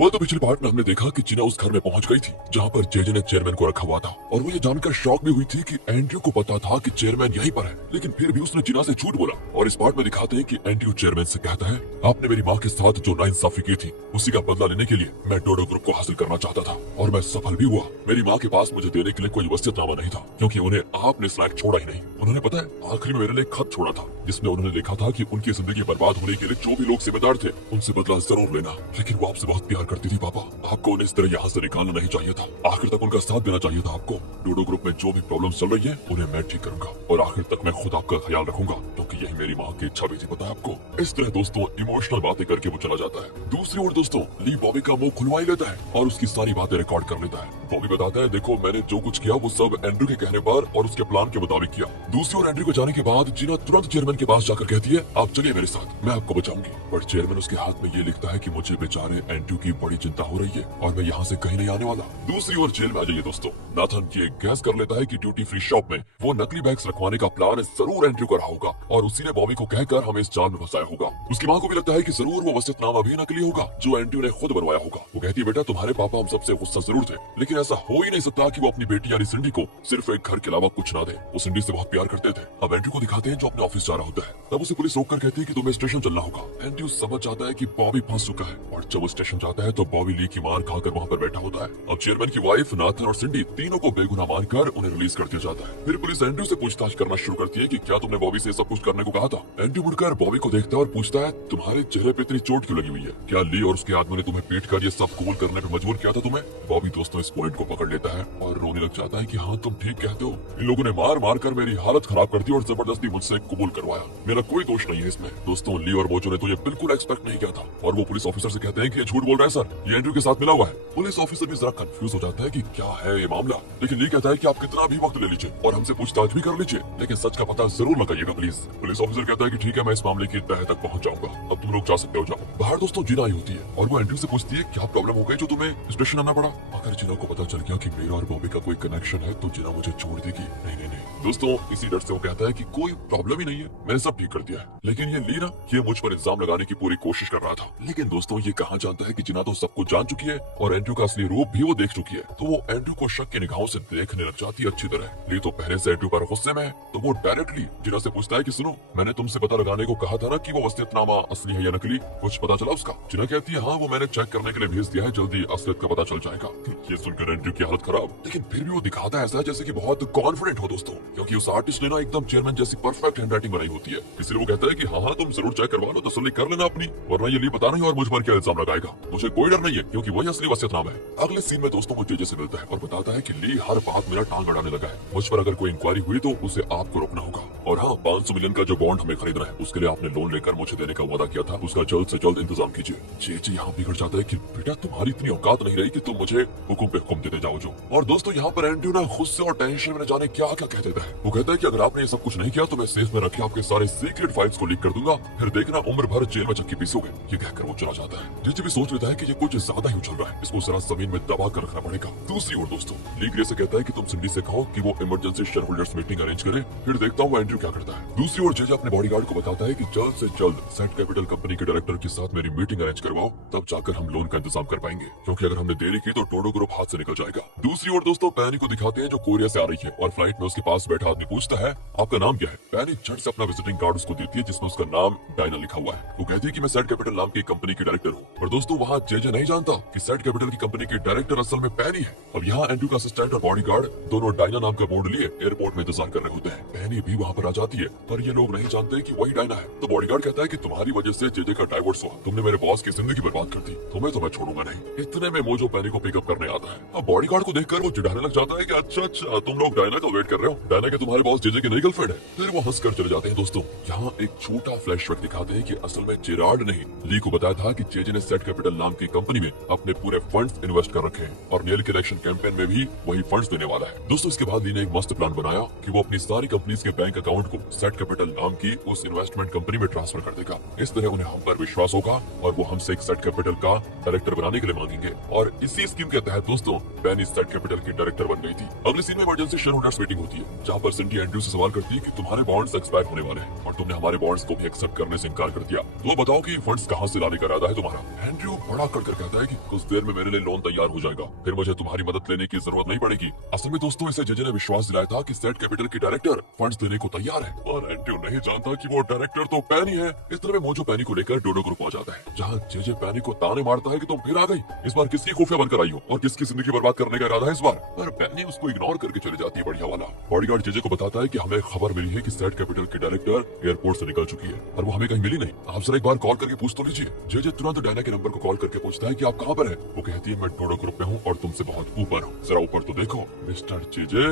वो तो पिछले पार्ट में हमने देखा कि जिना उस घर में पहुंच गई थी जहां पर जेजे ने चेयरमैन को रखा हुआ था, और वो ये जानकर शॉक भी हुई थी कि एंड्रयू को पता था कि चेयरमैन यहीं पर है, लेकिन फिर भी उसने जिना से झूठ बोला। और इस पार्ट में दिखाते हैं कि एंड्रयू चेयरमैन से कहता है, आपने मेरी माँ के साथ जो नाइंसाफी की थी उसी का बदला लेने के लिए मैं डोडो ग्रुप को हासिल करना चाहता था, और मैं सफल भी हुआ। मेरी माँ के पास मुझे देने के लिए कोई वसीयतनामा नहीं था, क्योंकि उन्हें आपने स्लैक छोड़ा ही नहीं। उन्होंने पता है आखिरी में मेरे लिए खत छोड़ा था जिसमें उन्होंने लिखा था कि उनकी जिंदगी बर्बाद होने के लिए जो भी लोग जिम्मेदार थे उनसे बदला जरूर लेना, लेकिन वो आपसे बहुत प्यार करती थी पापा, आपको उन्हें इस तरह यहाँ से निकालना नहीं चाहिए था। आखिर तक उनका साथ देना चाहिए था आपको। डोडो ग्रुप में जो भी प्रॉब्लम चल रही है उन्हें मैं ठीक करूंगा, और आखिर तक मैं खुद आपका ख्याल रखूंगा, क्योंकि यही मेरी माँ की इच्छा भी थी, पता है आपको। इस तरह दोस्तों इमोशनल बातें करके वो चला जाता है। दूसरी ओर दोस्तों ली बॉबी का मुंह खुलवा ही लेता है और उसकी सारी बातें रिकॉर्ड कर लेता है। बॉबी बताता है, देखो मैंने जो कुछ किया वो सब एंड्रयू के कहने पर और उसके प्लान के मुताबिक किया। दूसरी ओर एंड्रयू को जाने के बाद जिना तुरंत चेयरमैन के पास जाकर कहती है, आप चलिए मेरे साथ, मैं आपको बचाऊंगी। बट चेयरमैन उसके हाथ में ये लिखता है कि मुझे बेचारे एंड्रयू की बड़ी चिंता हो रही है और मैं यहाँ से कहीं नहीं आने वाला। दूसरी ओर जेल में आ जाइए दोस्तों, नाथन ये गैस कर लेता है कि ड्यूटी फ्री शॉप में वो नकली बैग्स रखवाने का प्लान जरूर एंड्रयू का रहा होगा और उसी ने बॉबी को कहकर हमें इस जाल में फंसाया होगा। उसकी माँ को भी लगता है कि जरूर वो वसीयतनामा भी नकली होगा जो एंड्रयू ने खुद बनवाया होगा। वो कहती है, बेटा तुम्हारे पापा हम सबसे गुस्सा जरूर थे, लेकिन ऐसा हो ही नहीं सकता कि वो अपनी बेटी यानी सिंडी को सिर्फ एक घर के अलावा कुछ ना दे। वो सिंडी से बहुत प्यार करते थे। अब एंड्रयू को दिखाते हैं जो अपने ऑफिस जा रहा होता है। तब उसे पुलिस रोककर कहती है कि तुम्हें स्टेशन चलना होगा। एंड्रयू समझ जाता है कि बॉबी फंस चुका है, और जब वो स्टेशन जाता है तो बॉबी ली की मार खाकर वहाँ पर बैठा होता है। अब चेयरमैन की वाइफ, नाथन और सिंडी तीनों को बेगुनाह मानकर उन्हें रिलीज कर दिया जाता है। फिर पुलिस एंड्रयू से पूछताछ करना शुरू करती है कि क्या तुमने बॉबी से सब कुछ करने को कहा था। एंड्रयू मुड़कर बॉबी को देखता है और पूछता है, तुम्हारे चेहरे पे इतनी चोट क्यों लगी हुई है? क्या ली और उसके आदमी ने तुम्हें पीट कर ये सब कबूल करने पे मजबूर किया था तुम्हें? बॉबी दोस्तों इस पॉइंट को पकड़ लेता है और रोने लग जाता है कि हाँ तुम ठीक कहते हो, इन लोगों ने मार मार कर मेरी हालत खराब कर दी और जबरदस्ती मुझसे कबूल करवाया, मेरा कोई दोष नहीं है इसमें। दोस्तों ली और मोजो ने तो ये बिल्कुल एक्सपेक्ट नहीं किया था, और वो पुलिस ऑफिसर से कहते हैं कि ये झूठ बोल रहा है सर, ये एंड्रयू के साथ मिला हुआ है। पुलिस ऑफिसर भी जरा कंफ्यूज हो जाता है कि क्या है ये मामला, लेकिन ली कहता है कि आप कितना भी वक्त ले लीजिए और हमसे पूछताछ भी कर लीजिए, लेकिन सच का पता जरूर लगाइएगा प्लीज। पुलिस ऑफिसर कहता है कि ठीक है, मैं इस मामले की तह तक पहुंच जाऊंगा, अब तुम लोग जा सकते हो, जाओ। बाहर दोस्तों जिना आई होती है और वो एंड्रयू से पूछती है, क्या प्रॉब्लम हो गई जो तुम्हें स्टेशन आना पड़ा? अगर जिना को पता चल गया कि मेरा और बॉबी का कोई कनेक्शन है तो जिना मुझे छोड़ देगी। नहीं नहीं नहीं दोस्तों, इसी डर से वो कहता है कि कोई प्रॉब्लम ही नहीं है, मैंने सब ठीक कर दिया है। लेकिन ये ली ना, ये मुझ पर इल्जाम लगाने की पूरी कोशिश कर रहा था। लेकिन दोस्तों ये कहाँ जानता है कि जिना तो सब कुछ जान चुकी है और एंड्रयू का असली रूप भी वो देख चुकी है, तो वो एंड्रयू को शक की निगाहों से देखने लग जाती है अच्छी तरह। ली तो पहले से एंड्रयू पर गुस्से में है, तो वो डायरेक्टली जिना से पूछता है कि सुनो, मैंने तुमसे पता लगाने को कहा था ना कि वो वसीयतनामा असली है या नकली, कुछ पता चला उसका? जिना कहती है, हाँ वो मैंने चेक करने के लिए भेज दिया है, जल्दी असलियत का पता चल जाएगा। ये सुनकर एंड्रयू की हालत खराब, लेकिन फिर भी वो दिखाता है ऐसा जैसे कि बहुत कॉन्फिडेंट हो दोस्तों, क्योंकि उस आर्टिस्ट ने ना एकदम चेयरमैन जैसी परफेक्ट हैंडराइटिंग बनाई होती है। इसलिए वो कहता है कि हाँ हाँ तुम जरूर चेक करवा लो, तसल्ली कर लेना अपनी, वरना ये ली पता नहीं और मुझ पर क्या इल्जाम लगाएगा। मुझे कोई डर नहीं है, क्योंकि वही असली वसीयतनामा है। अगले सीन में दोस्तों को जेजे से मिलता है और बताता है कि ली हर बात मेरा टांग अड़ाने लगा है, मुझ पर अगर कोई इंक्वायरी हुई तो उसे आपको रोकना होगा, और हाँ 500 मिलियन का जो बॉन्ड हमें खरीदना है उसके लिए आपने लोन लेकर मुझे देने का वादा किया था, उसका जल्द से जल्द इंतजाम कीजिए। जेजे यहाँ बिगड़ जाता है कि बेटा तुम्हारी इतनी औकात नहीं रही कि तुम मुझे हुक्म पे हुक्म देते जाओ जो। और दोस्तों यहाँ पर एंड्रयू ना गुस्से और टेंशन में जाने क्या क्या कह देता है। वो कहता है कि अगर आपने ये सब कुछ नहीं किया तो मैं सेफ में रखे आपके सारे सीक्रेट फाइल्स को लीक कर दूंगा, फिर देखना उम्र भर जेल में चक्की पीसोगे। ये कहकर वो चला जाता है। जेजे भी सोच लेता है कि ये कुछ ज्यादा ही उछल रहा है, इसको जरा जमीन में दबा कर रखना पड़ेगा। दूसरी ओर दोस्तों ली ग्रे से कहता है कि तुम सिंडी से कहो कि वो emergency share holders meeting arrange करे, फिर देखता हूँ एंड्रयू क्या करता है। दूसरी ओर जेजे अपने बॉडीगार्ड को बताता है कि जल्द से जल्द सेट कैपिटल कंपनी के डायरेक्टर के साथ मेरी मीटिंग अरेंज करवाओ, तब जाकर हम लोन का इंतजाम कर पाएंगे, क्योंकि अगर हमने देरी की तो डोडो ग्रुप हाथ से निकल जाएगा। दूसरी ओर दोस्तों पैनी को दिखाते हैं जो कोरिया से आ रही है, और फ्लाइट में उसके पास बैठा आदमी पूछता है, आपका नाम क्या है? पैनी झट से अपना विजिटिंग कार्ड उसको देती है जिसमें उसका नाम डायना लिखा हुआ है। वो कहती है कि मैं सेट कैपिटल नाम की कंपनी की डायरेक्टर हूँ, और दोस्तों वहाँ जेजे नहीं जानता कि सेट कैपिटल की कंपनी की डायरेक्टर असल में पैनी है। अब यहाँ एंड्रयू का असिस्टेंट और बॉडीगार्ड दोनों डायना नाम का बोर्ड लिए एयरपोर्ट में इंतजार कर रहे होते हैं। पैनी भी वहाँ पर आ जाती है, पर ये लोग नहीं जानते कि वही डायना है। तो बॉडीगार्ड कहता है कि तुम्हारी वजह से जेजे का डाइवोर्स हुआ, तुमने मेरे बॉस की जिंदगी बर्बाद कर दी, तुम्हें तो मैं छोड़ूंगा नहीं। इतने में मोजो पैनी को पिकअप करने आता है। अब बॉडीगार्ड को देखकर वो चिढ़ाने लग जाता है कि अच्छा अच्छा तुम लोग डायना का वेट कर रहे हो, डायना के तुम्हारे बॉस जेजे की नई गर्लफ्रेंड है। फिर वो हंसकर चले जाते हैं। दोस्तों यहाँ एक छोटा फ्लैशबैक दिखाते हैं कि असल में जेरार्ड ने ली को बताया था कि जेजे ने सेट कैपिटल नाम की कंपनी में अपने पूरे फंड्स इन्वेस्ट कर रखे हैं, और नेल के इलेक्शन कैंपेन में भी वही फंड्स देने वाला है। दोस्तों इसके बाद ली ने एक मस्त प्लान बनाया कि वो अपनी सारी कंपनीज के बैंक अकाउंट को सेट कैपिटल नाम की उस इन्वेस्टमेंट कंपनी में ट्रांसफर कर देगा। इस तरह उन्हें हम पर विश्वास होगा और वो हमसे एक सेट कैपिटल का डायरेक्टर बनाने के लिए मांगेंगे। और इसी स्कीम के तहत दोस्तों पेनी सेट कैपिटल की डायरेक्टर बन गई थी। अगली सीन में इमरजेंसी शेयर होल्डर्स मीटिंग होती है, जहाँ पर सिंडी एंड्रयू से सवाल करती है कि तुम्हारे बॉन्ड्स एक्सपायर होने वाले हैं और तुमने हमारे बॉन्ड्स को भी एक्सेप्ट करने से इनकार कर दिया, तो बताओ कि फंड्स कहाँ से लाने का इरादा है तुम्हारा। एंड्रयू बड़ा कर कहता है कि कुछ देर में मेरे लिए लोन तैयार हो जाएगा, फिर मुझे तुम्हारी मदद लेने की जरूरत नहीं पड़ेगी। असल में दोस्तों इसे जेजे ने विश्वास दिलाया था कि सेट कैपिटल की डायरेक्टर फंड्स देने को तैयार है, और एंड्रयू नहीं जानता कि वो डायरेक्टर तो पेनी है। इस तरह में मोजो पेनी को लेकर डोडो ग्रुप आ जाता है, जहाँ जेजे पेनी को ताने मारता है कि तुम फिर आ गई, इस बार किसकी खुफिया बनकर आई हो और किसकी जिंदगी बर्बाद करने का इरादा है इस बार। पर पेनी उसको इग्नोर करके चली जाती है बढ़िया वाला। बॉडीगार्ड जेजे को बताता है कि हमें खबर मिली है कि सेट कैपिटल की डायरेक्टर एयरपोर्ट से निकल चुकी है और वो हमें कहीं मिली नहीं, आप जरा एक बार कॉल करके पूछ तो लीजिए। जेजे तुरंत डायना के नंबर को कॉल करके पूछता है कि आप कहाँ पर है। वो कहती है मैं डोडो ग्रुप में हूँ और तुमसे बहुत ऊपर हूँ, जरा ऊपर तो देखो। मिस्टर जेजे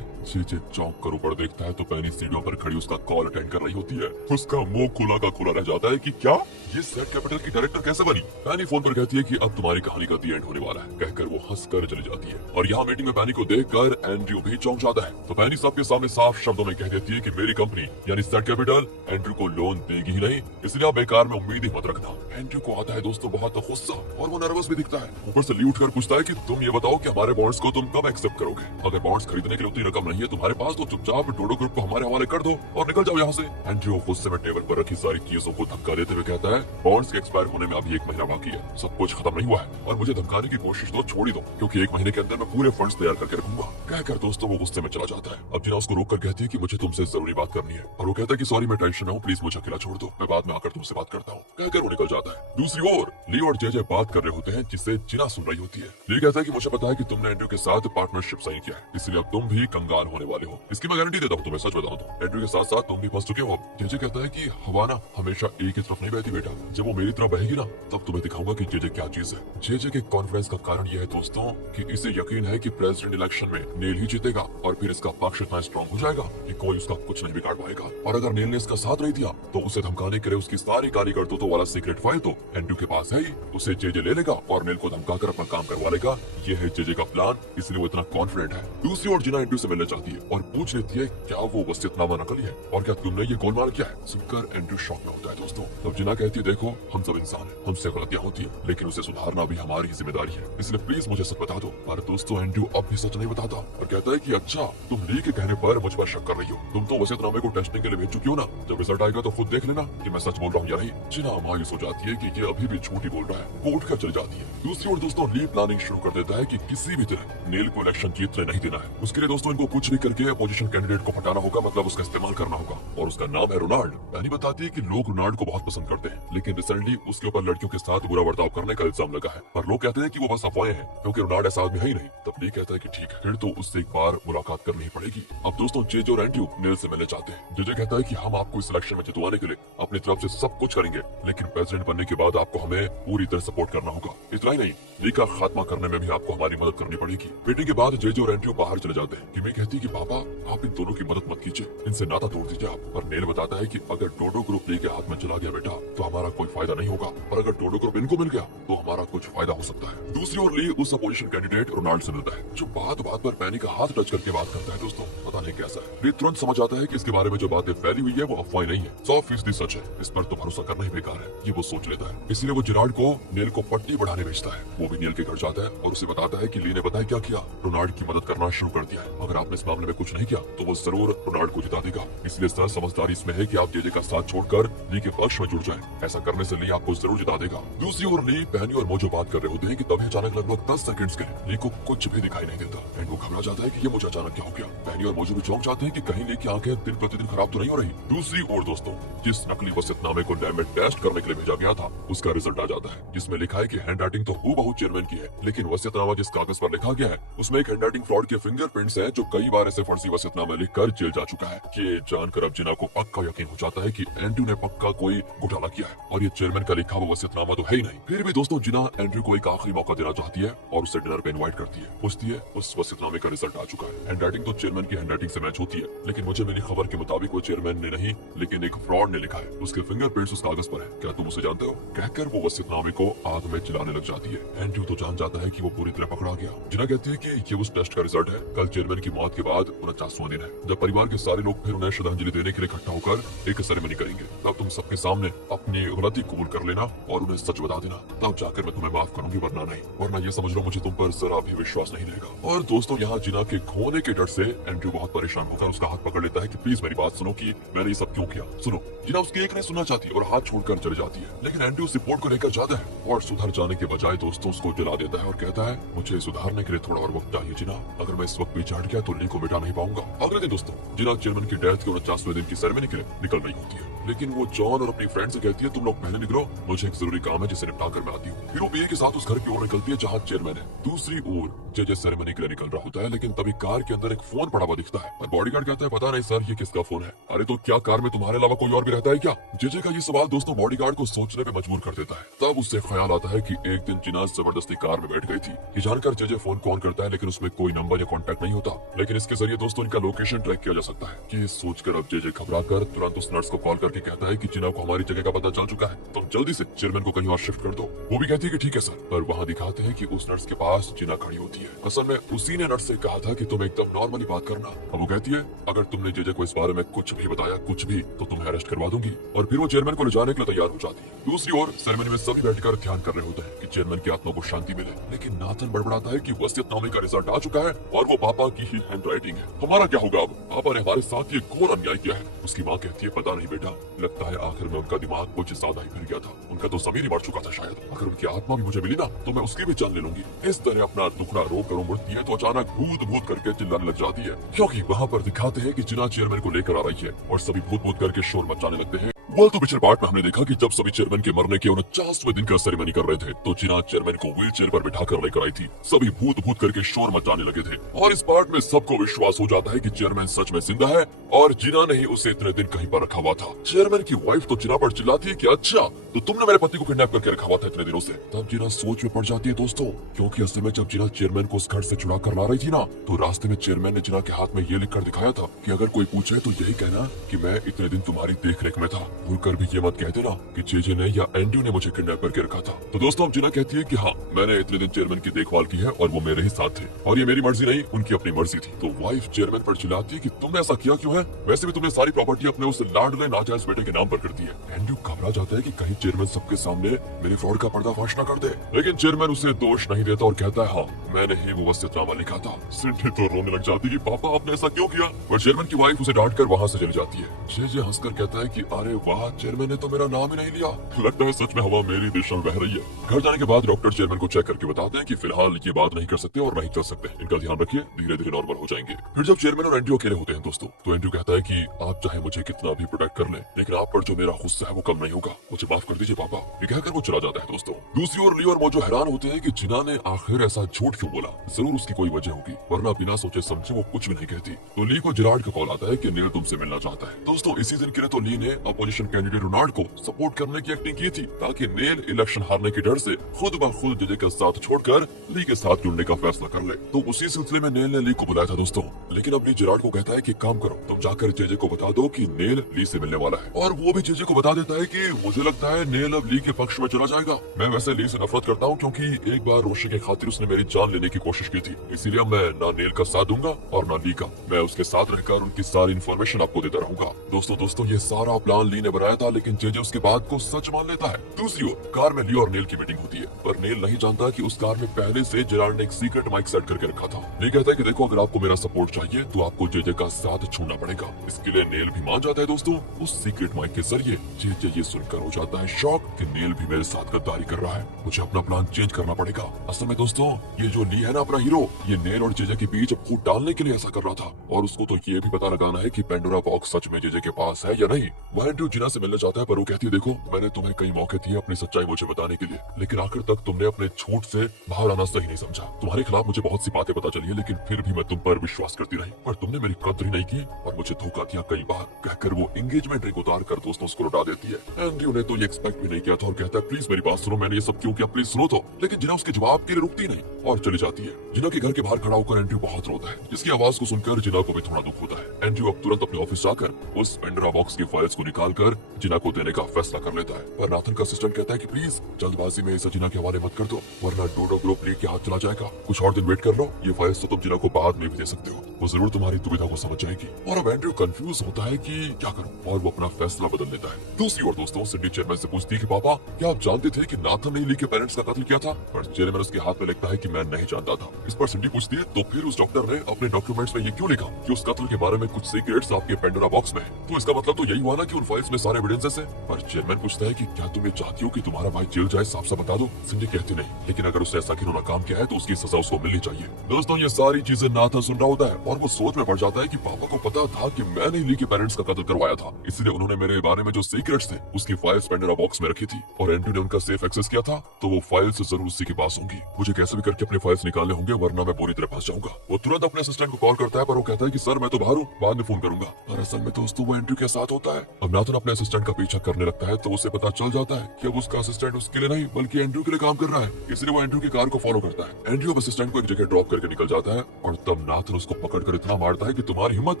जेजे चौंक कर ऊपर देखता है तो पेनी सीढ़ियों पर खड़ी उसका कॉल अटेंड कर रही होती है। उसका मुंह खुला का खुला रह जाता है कि क्या ये सेट कैपिटल की डायरेक्टर कैसे बनी। पेनी फोन पर कहती है कि अब तुम्हारी कहानी का दी एंड होने वाला है, कहकर वो हंसकर चली जाती है। और यहाँ मीटिंग में पेनी को देखकर एंड्रयू भी चौंक जाता है, तो पेनी सबके सामने साफ शब्दों में कह देती है कि मेरी कंपनी यानी सेट कैपिटल एंड्रयू को लोन देगी ही नहीं, इसलिए आप बेकार में उम्मीद ही मत रखना। एंड्रयू को आता है दोस्तों बहुत गुस्सा और वो नर्वस भी दिखता है। ऊपर से ली उठकर पूछता है कि तुम ये बताओ कि हमारे बॉन्ड्स को तुम कब एक्सेप्ट करोगे। अगर बॉन्ड्स खरीदने के लिए उतनी रकम नहीं है तुम्हारे पास तो चुपचाप डोडो ग्रुप को हमारे हवाले कर दो और निकल जाओ यहाँ से। एंड्रयू गुस्से में टेबल पर रखी सारी चीजों को धक्का देते हुए कहता है बॉन्ड्स के एक्सपायर होने में अभी 1 महीना बाकी है, सब कुछ खत्म नहीं हुआ है और मुझे धमकाने की कोशिश तो छोड़ ही दो, क्योंकि 1 महीने के अंदर मैं पूरे फंड्स तैयार करके रखूंगा। कहकर दोस्तों वो गुस्से में चला जाता है। अब जिना उसको रोक कर कहती है कि मुझे तुमसे जरूरी बात करनी है, और वो कहता है कि सॉरी मैं टेंशन में हूँ, प्लीज मुझे अकेला छोड़ दो, मैं बाद में आकर तुमसे बात करता हूँ। कहकर वो निकल जाता है। दूसरी ओर ली और जेजे बात कर रहे होते हैं जिससे जिना सुन रही होती है। ली कहता है कि मुझे पता है कि तुमने एंड्रयू के साथ पार्टनरशिप साइन किया है, इसलिए अब तुम भी कंगाल होने वाले हो, इसकी मैं गारंटी देता हूँ तुम्हें, सच बताऊं तो एंड्रयू के साथ साथ तुम भी फंस चुके हो। जेजे कहता है कि हवा ना हमेशा एक ही तरफ नहीं बहती बेटा, जब वो मेरी तरफ बहेगी ना तब तुम्हें दिखाऊंगा कि जेजे क्या चीज है। जेजे के कॉन्फिडेंस का कारण यह है दोस्तों कि इसे यकीन है कि प्रेसिडेंट इलेक्शन में नेल ही जीतेगा और फिर इसका पक्ष इतना स्ट्रॉन्ग हो जाएगा कि कोई उसका कुछ नहीं बिगाड़ पाएगा। और अगर नेल ने इसका साथ नहीं दिया तो उसे धमकाने के लिए उसकी सारी काली करतूतों वाला सीक्रेट फाइल तो एंड्रयू के पास है ही, उसे जेजे ले लेगा और नेल को धमकाकर अपना काम करवा लेगा। ये है जेजे का प्लान, इसलिए वो इतना कॉन्फिडेंट है। दूसरी ओर जिना एंड्रयू से मिलना चाहती है और पूछ लेती है क्या वो वसीयतनामा नकली है और क्या तुमने ये गोलमाल किया है। सुनकर एंड्रयू शॉक में होता है दोस्तों। तब जिना कहती है देखो हम सब इंसान हैं, हमसे गलतियां होती है, लेकिन उसे सुधारना भी हमारी जिम्मेदारी है, इसलिए प्लीज मुझे सच बता दो। पर दोस्तों एंड्रयू अब भी सच नहीं बताता और कहता है कि अच्छा तुम ली के कहने पर मुझ पर शक कर रही हो, तुम तो वसीयतनामे को टेस्टिंग के लिए भेज चुकी हो ना, जब रिजल्ट आएगा तो खुद देख लेना कि मैं सच बोल रहा हूँ या नहीं। जिना मायूस हो जाती है कि ये अभी भी झूठ ही बोल रहा है, वो उठकर चली जाती है। दूसरी ओर दोस्तों ली प्लानिंग शुरू कर देता है कि किसी भी तरह नेल को इलेक्शन जीतने नहीं देना है। उसके लिए दोस्तों इनको कुछ भी करके अपोजिशन कैंडिडेट को हटाना होगा, मतलब उसका इस्तेमाल करना होगा, और उसका नाम है रोनाल्ड। पेनी बताती है कि लोग रोनाल्ड को बहुत पसंद करते हैं, लेकिन रिसेंटली उसके ऊपर लड़कियों के साथ बुरा बर्ताव करने का इल्जाम लगा है, पर लोग कहते हैं कि वो बस अफवाहें हैं क्योंकि रोनाल्ड ऐसा आदमी है ही नहीं। तब ली कहता है कि ठीक है फिर तो उससे एक बार मुलाकात करनी ही पड़ेगी। अब दोस्तों जेजे और एंड्रयू नेल से मिलने चाहते हैं। जेजे कहता है कि हम आपको इस इलेक्शन में जितवाने के लिए अपनी तरफ से सब कुछ करेंगे, लेकिन प्रेसिडेंट बनने के बाद आपको हमें पूरी तरह सपोर्ट करना होगा। इतना ही नहीं, ली का खात्मा करने में भी आपको हमारी मदद करनी पड़ेगी। मीटिंग के बाद जेजे और एंड्रयू बाहर चले जाते हैं। किमी कहती है कि पापा आप इन दोनों की मदद मत कीजिए, इनसे नाता तोड़ दीजिए आप। पर नेल बताता है कि अगर डोडो ग्रुप ली के हाथ में चला गया बेटा तो हमारा कोई फायदा नहीं होगा, और अगर डोडो ग्रुप इनको मिल गया तो हमारा कुछ फायदा हो सकता है। दूसरी ओर ली उस अपोजिशन कैंडिडेट रोनाल्ड से मिलता है, जो बात बात पर पेनी का हाथ टच करके बात करता है। दोस्तों पता नहीं कैसा है, ली तुरंत समझ आता है कि इसके बारे में जो बातें फैली हुई है वो अफवाह नहीं है, 100% सच है, इस पर तो भरोसा करना ही बेकार है, ये वो सोच लेता है। इसलिए वो जिराल्ड को नेल को पट्टी बढ़ाने भेजता है। वो भी नेल के घर जाता है और उसे बताता है कि ली ने बताया क्या किया, रोनाल्ड की मदद करना शुरू कर दिया है, अगर आपने इस मामले में कुछ नहीं किया तो वो जरूर रोनाल्ड को जिता देगा, इसलिए सर समझदारी इसमें है कि आप जेजे का साथ छोड़कर ली के पक्ष में जुड़ जाएं, ऐसा करने से ली आपको जरूर जिता देगा। दूसरी ओर ली, पेनी और मोजो बात कर रहे होते हैं कि तभी अचानक लगभग 10 सेकंड्स के लिए ली को कुछ भी दिखाई नहीं देता एंड वो घबरा जाता है कि ये मुझे अचानक क्या हो गया। पेनी और मोजो भी चौंक जाते हैं कि कहीं ली की आंखें दिन प्रतिदिन खराब तो नहीं हो रही। दूसरी ओर दोस्तों जिस नकली वसीयतनामे को लैब में टेस्ट करने के लिए भेजा गया था उसका रिजल्ट आ जाता है, जिसमें लिखा है कि हैंड राइटिंग तो हूबहू चेयरमैन की है, लेकिन वसीयतनामा जिस कागज पर लिखा गया है उसमें एक हैंड राइटिंग फ्रॉड के फिंगरप्रिंट्स हैं, जो कई बार ऐसे फर्जी वसीयतनामे लिखकर जेल जा चुका है। ये जानकर अब जिना को पक्का यकीन हो जाता है कि एंड्रयू ने पक्का कोई घोटाला किया है और ये चेयरमैन का लिखा हुआ वसीयतनामा तो है ही नहीं। फिर भी दोस्तों जिना एंड्रयू को एक आखिरी मौका देना चाहती है और उसे डिनर पे इनवाइट करती है। पूछती है उस वसीयतनामे का रिजल्ट आ चुका है, हैंड राइटिंग तो चेयरमैन की हैंड राइटिंग से मैच होती है, लेकिन मुझे मिली खबर के मुताबिक वो चेयरमैन ने नहीं लेकिन एक फ्रॉड ने लिखा है, उसके फिंगरप्रिंट्स उस कागज पर है, क्या तुम उसे जानते हो? कहकर वो वसीयतनामे को आग में जलाने लग जाती है। एंड्रयू तो जान जाता है कि वो पूरी तरह पकड़ा गया। जिना कहती है कि ये उस टेस्ट का रिजल्ट है, कल चेयरमैन की मौत के बाद 49वां दिन है, जब परिवार के सारे लोग फिर उन्हें श्रद्धांजलि देने के लिए इकट्ठा होकर एक सेरेमनी करेंगे। तब तुम सबके सामने अपनी गलती कबूल कर लेना और उन्हें सच बता देना, तब जाकर मैं तुम्हें माफ करूंगी, वरना नहीं। वरना ये समझ लो मुझे तुम पर जरा भी विश्वास नहीं रहेगा। और दोस्तों यहाँ जिना के खोने के डर से एंड्रयू बहुत परेशान होकर उसका हाथ पकड़ लेता है कि प्लीज मेरी बात सुनो कि मैंने ये सब क्यों किया। सुनो, जिना उसकी एक नहीं सुनना चाहती और हाथ छोड़कर चली जाती है, लेकिन एंड्रयू उस रिपोर्ट को लेकर जाता है और सुधर जाने के बजाय दोस्तों उसको जला देता है और कहता है मुझे सुधारने के लिए थोड़ा और वक्त चाहिए जिना, अगर मैं इस वक्त पीछे हट गया तो ली को मिटा नहीं पाऊंगा। अगले दिन दोस्तों जिना चेयरमैन की डेथ के 49वें दिन की सेरेमनी के लिए निकल रही होती है, लेकिन वो जॉन और अपनी फ्रेंड से कहती है तुम लोग पहले निकलो, मुझे एक जरूरी काम है जिसे निपटा कर मैं आती हूँ। फिर वो बीए के साथ उस घर की ओर निकलती है जहाँ चेयरमैन है। दूसरी ओर जेजे सेरेमनी के लिए निकल रहा होता है, लेकिन तभी कार के अंदर एक फोन पड़ा हुआ दिखता है और बॉडीगार्ड कहता है पता नहीं सर ये किसका फोन है। अरे तो क्या कार में तुम्हारे अलावा कोई और भी रहता है क्या? जेजे का ये सवाल दोस्तों बॉडीगार्ड को सोचने पे मजबूर कर देता है। तब उससे ख्याल आता है कि एक दिन जिना जबरदस्ती कार में बैठ गई थी। ये जानकर जेजे फोन को ऑन करता है, लेकिन उसमें कोई नंबर या कॉन्टैक्ट नहीं होता, लेकिन इसके जरिए दोस्तों इनका लोकेशन ट्रैक किया जा सकता है। ये सोचकर अब जेजे घबराकर तुरंत उस नर्स को कॉल करके कहता है कि जिना को हमारी जगह का पता चल चुका है, तुम जल्दी से चेयरमैन को कहीं और शिफ्ट कर दो। वो भी कहती है कि ठीक है सर, पर वहाँ दिखाते हैं कि उस नर्स के पास जिना खड़ी होती है। असल में उसी ने नर्स से कहा था कि तुम एकदम नॉर्मली बात करना। अब वो कहती है अगर तुमने जेजे को इस बारे में कुछ भी बताया कुछ भी तो तुम्हें अरेस्ट करवा दूंगी, और फिर वो चेयरमैन को ले जाने के लिए तैयार हो जाती है। दूसरी ओर सेरेमनी में सभी बैठकर ध्यान कर रहे होते हैं कि चेयरमैन की आत्मा को शांति मिले, लेकिन नाथन बड़बड़ाता है कि वसीयतनामे का रिजल्ट आ चुका है और वो पापा की ही हैंडराइटिंग है, हमारा क्या होगा अब? पापा ने हमारे साथ ये घोर अन्याय किया है। उसकी माँ कहती है पता नहीं बेटा, लगता है आखिर में उनका दिमाग कुछ ज्यादा ही फिर गया था, उनका तो जमीर ही मर चुका था शायद, अगर उनकी आत्मा भी मुझे मिली ना तो मैं उसकी भी जान ले लूंगी। इस तरह अपना टुकड़ा रो कर मुड़ती है तो अचानक भूत भूत करके चिल्लाने लग जाती है, क्योंकि वहाँ पर दिखाते हैं कि जिना चेयरमैन को लेकर आ रही है और सभी भूत भूत करके शोर मचाने लगते हैं। वर्ल्ड तो पिछले पार्ट में हमने देखा कि जब सभी चेयरमैन के मरने के 49वें दिन का सेरेमनी कर रहे थे तो जिना चेयरमैन को व्हील चेयर पर बिठाकर लेकर आई थी। सभी भूत भूत करके शोर मचाने लगे थे और इस पार्ट में सबको विश्वास हो जाता है कि चेयरमैन सच में जिंदा है और जिना ने ही उसे इतने दिन कहीं पर रखा हुआ था। चेयरमैन की वाइफ तो जिना पर चिल्लाती है कि अच्छा तो तुमने मेरे पति को किडनैप करके रखा हुआ था इतने दिनों से। तब जिना सोच में पड़ जाती है दोस्तों, क्योंकि असल में जब जिना चेयरमैन को उस घर से छुड़ा कर ला रही थी ना तो रास्ते में चेयरमैन ने जिना के हाथ में ये लिख कर दिखाया था कि अगर कोई पूछे तो यही कहना कि मैं इतने दिन तुम्हारी देख रेख में था, भूलकर भी ये मत कह देना कि जेजे ने या एंड्रयू ने मुझे किडनैप करके रखा था। तो दोस्तों अब जिना कहती है कि हाँ मैंने इतने दिन चेयरमैन की देखभाल की है और वो मेरे ही साथ थे और ये मेरी मर्जी नहीं उनकी अपनी मर्जी थी। तो वाइफ चेयरमैन पर चिल्लाती है कि तुमने ऐसा किया क्यों है, वैसे भी तुमने सारी प्रॉपर्टी अपने उस लाडले नाजायज बेटे के नाम पर कर दी है। एंड्रयू घबरा जाता है कि कहीं चेयरमैन सबके सामने मेरे फ्रॉड का पर्दाफाश न कर दे, लेकिन चेयरमैन उसे दोष नहीं देता और कहता है हाँ मैंने ही वो वसीयतनामा लिखा था। सिंधी तो रोने लग जाती है पापा आपने ऐसा क्यों किया, पर चेयरमैन की वाइफ उसे डांट कर वहाँ से चली जाती है। जेजे हंसकर कहता है कि अरे वाह चेयरमैन ने तो मेरा नाम ही नहीं लिया, लगता है सच में हवा मेरी दिशा में बह रही है। घर जाने के बाद डॉक्टर चेयरमैन को चेक करके बताते हैं कि फिलहाल ये बात नहीं कर सकते और नहीं चल सकते, इनका ध्यान रखिए धीरे धीरे नॉर्मल हो जाएंगे। फिर जब चेयरमैन और एंड्रयू अकेले होते हैं दोस्तों तो एंड्रयू कहता है कि आप चाहे मुझे कितना भी प्रोटेक्ट कर ले लेकिन आप पर जो मेरा गुस्सा है वो कम नहीं होगा, मुझे माफ कर दीजिए पापा। ये कहकर वो चला जाता है दोस्तों। दूसरी ओर ली और मोजो हैरान होते हैं कि जिना ने आखिर ऐसा झूठ क्यों बोला, जरूर उसकी कोई वजह होगी वरना बिना सोचे समझे वो कुछ भी नहीं कहती। तो ली को जिराड का कॉल आता है कि नील तुमसे मिलना चाहता है। दोस्तों इसी दिन के लिए तो ली ने अपोजिशन कैंडिडेट रोनाल्ड को सपोर्ट करने की एक्टिंग की थी ताकि नील इलेक्शन हारने के डर से खुद ब खुद जेजे का साथ छोड़कर ली के साथ जुड़ने का फैसला कर ले। तो उसी सिलसिले में नील ने ली को बुलाया था दोस्तों, लेकिन अब ली जिराड को कहता है कि काम करो तुम जाकर जेजे को बता दो कि नील ली से मिलने वाला है, और वो भी जेजे को बता देता है कि मुझे लगता है नील अब ली के पक्ष में चला जाएगा। मैं वैसे ली से नफरत करता हूँ क्योंकि एक बार रोशी के खातिर उसने मेरी जान लेने की कोशिश की थी, इसीलिए मैं ना नील का साथ दूंगा और ना ली का, मैं उसके साथ रहकर उनकी सारी इन्फॉर्मेशन आपको देता रहूंगा। दोस्तों ये सारा प्लान ली ने बनाया था लेकिन जेजे उसके बात को सच मान लेता है। दूसरी ओर कार में ली और नील की मीटिंग होती है, पर नील नहीं जानता कि उस कार में पहले से जिराड ने एक सीक्रेट माइक सेट करके रखा था। ली कहता है कि देखो अगर आपको मेरा सपोर्ट चाहिए तो आपको जेजे का साथ छोड़ना पड़ेगा। इसके लिए नील भी मान जाता है दोस्तों। उस सीक्रेट माइक के जरिए जेजे ये सुनकर हो जाता है शॉक कि नील भी मेरे साथ गद्दारी कर रहा है, मुझे अपना प्लान चेंज करना पड़ेगा। असल में दोस्तों ये जो ली है ना अपना हीरो, ये नील और जेजे के बीच फूट डालने के लिए ऐसा कर रहा था और उसको तो ये भी पता लगाना है कि पेंडोरा बॉक्स सच में जेजे के पास है या नहीं। वह एंड्रयू जिना से मिलना चाहता है पर वो कहती है देखो मैंने तुम्हें कई मौके दिए अपनी सच्चाई मुझे बताने के लिए, लेकिन आखिर तक तुमने अपने झूठ से बाहर आना सही नहीं समझा। तुम्हारे खिलाफ मुझे बहुत सी बातें पता चली है लेकिन फिर भी मैं तुम पर विश्वास करती रही, पर तुमने मेरी कदर ही नहीं की और मुझे धोखा दिया कई बार, कहकर वो एंगेजमेंट रिंग उतार कर दोस्तों उसको लौटा देती है। एंड्रयू ने तो ये एक्सपेक्ट भी नहीं किया था और कहता है प्लीज मेरी बात सुनो, मैंने ये सब क्यों किया प्लीज सुनो तो, लेकिन जिना उसके जवाब के लिए रुकती नहीं और चली जाती है। जिना के घर के बाहर खड़ा होकर एंड्रयू बहुत रोता है, जिसकी आवाज को सुनकर जिना को भी थोड़ा दुख होता है। एंड्रयू अब तुरंत अपने ऑफिस जाकर उस पेंडोरा बॉक्स की फाइल्स को निकाल निकालकर जिना को देने का फैसला कर लेता है। पर नाथन का असिस्टेंट कहता है कि प्लीज जल्दबाजी में इसे जिना के हवाले मत कर दो, वरना डोडो ग्रुप लीग के हाथ चला जाएगा। कुछ और दिन वेट कर लो, ये फाइल्स तो तुम जिना को बाद में भी दे सकते हो, वो जरूर तुम्हारी दुविधा को समझ जाएगी। और अब एंड्रयू कंफ्यूज होता है कि क्या करूं, और वो अपना फैसला बदल लेता है। दूसरी ओर दोस्तों, सिंडी चेयरमैन से पूछती है कि पापा क्या आप जानते थे कि नाथन ने ली के पेरेंट्स का कत्ल किया था? पर चेयरमैन उसके हाथ में लिखता है कि मैं नहीं जानता था। इस पर सिंडी पूछती है तो फिर उस डॉक्टर ने अपने डॉक्यूमेंट्स में ये क्यों लिखा कि उस कत्ल के बारे में कुछ सीक्रेट्स आपके पेंडोरा बॉक्स में है? तो इसका मतलब तो यही हुआ ना कि उन फाइल्स में सारे एविडेंसेस है। पर चेयरमैन पूछता है कि क्या तुम ये चाहती हो कि तुम्हारा भाई जेल जाए? साफ साफ बता दो। सिंडी कहती नहीं, लेकिन अगर उसने ऐसा घिनौना काम किया है तो उसकी सजा उसको मिलनी चाहिए। दोस्तों ये सारी चीजें नाथन सुन रहा होता है और वो सोच में पड़ जाता है कि पापा को पता था कि मैंने ली के पेरेंट्स का कत्ल करवाया था, इसलिए उन्होंने मेरे बारे में जो सीक्रेट्स थे उसकी फाइल्स पेंडोरा बॉक्स में रखी थी और एंड्रयू ने उनका सेफ एक्सेस किया था, तो वो फाइल्स जरूर उसी के पास होंगी। मुझे कैसे भी करके अपने फाइल्स निकालने होंगे, वरना मैं पूरी तरह फंस जाऊंगा। वो तुरंत अपने असिस्टेंट को कॉल करता है, पर वो कहता है कि सर मैं तो बाहर हूँ, बाद में फोन करूंगा। पर असल में दोस्तों वो एंड्रयू के साथ होता है। अब नाथन अपने असिस्टेंट का पीछा करने लगता है तो उसे पता चल जाता है कि अब उसका असिस्टेंट उसके लिए नहीं बल्कि एंड्रयू के लिए काम कर रहा है, इसलिए वो एंड्रयू की कार को फॉलो करता है। एंड्रयू असिस्टेंट को एक जगह ड्रॉप करके निकल जाता है और तब नाथन उसको पकड़कर इतना मारता है कि तुम्हारी हिम्मत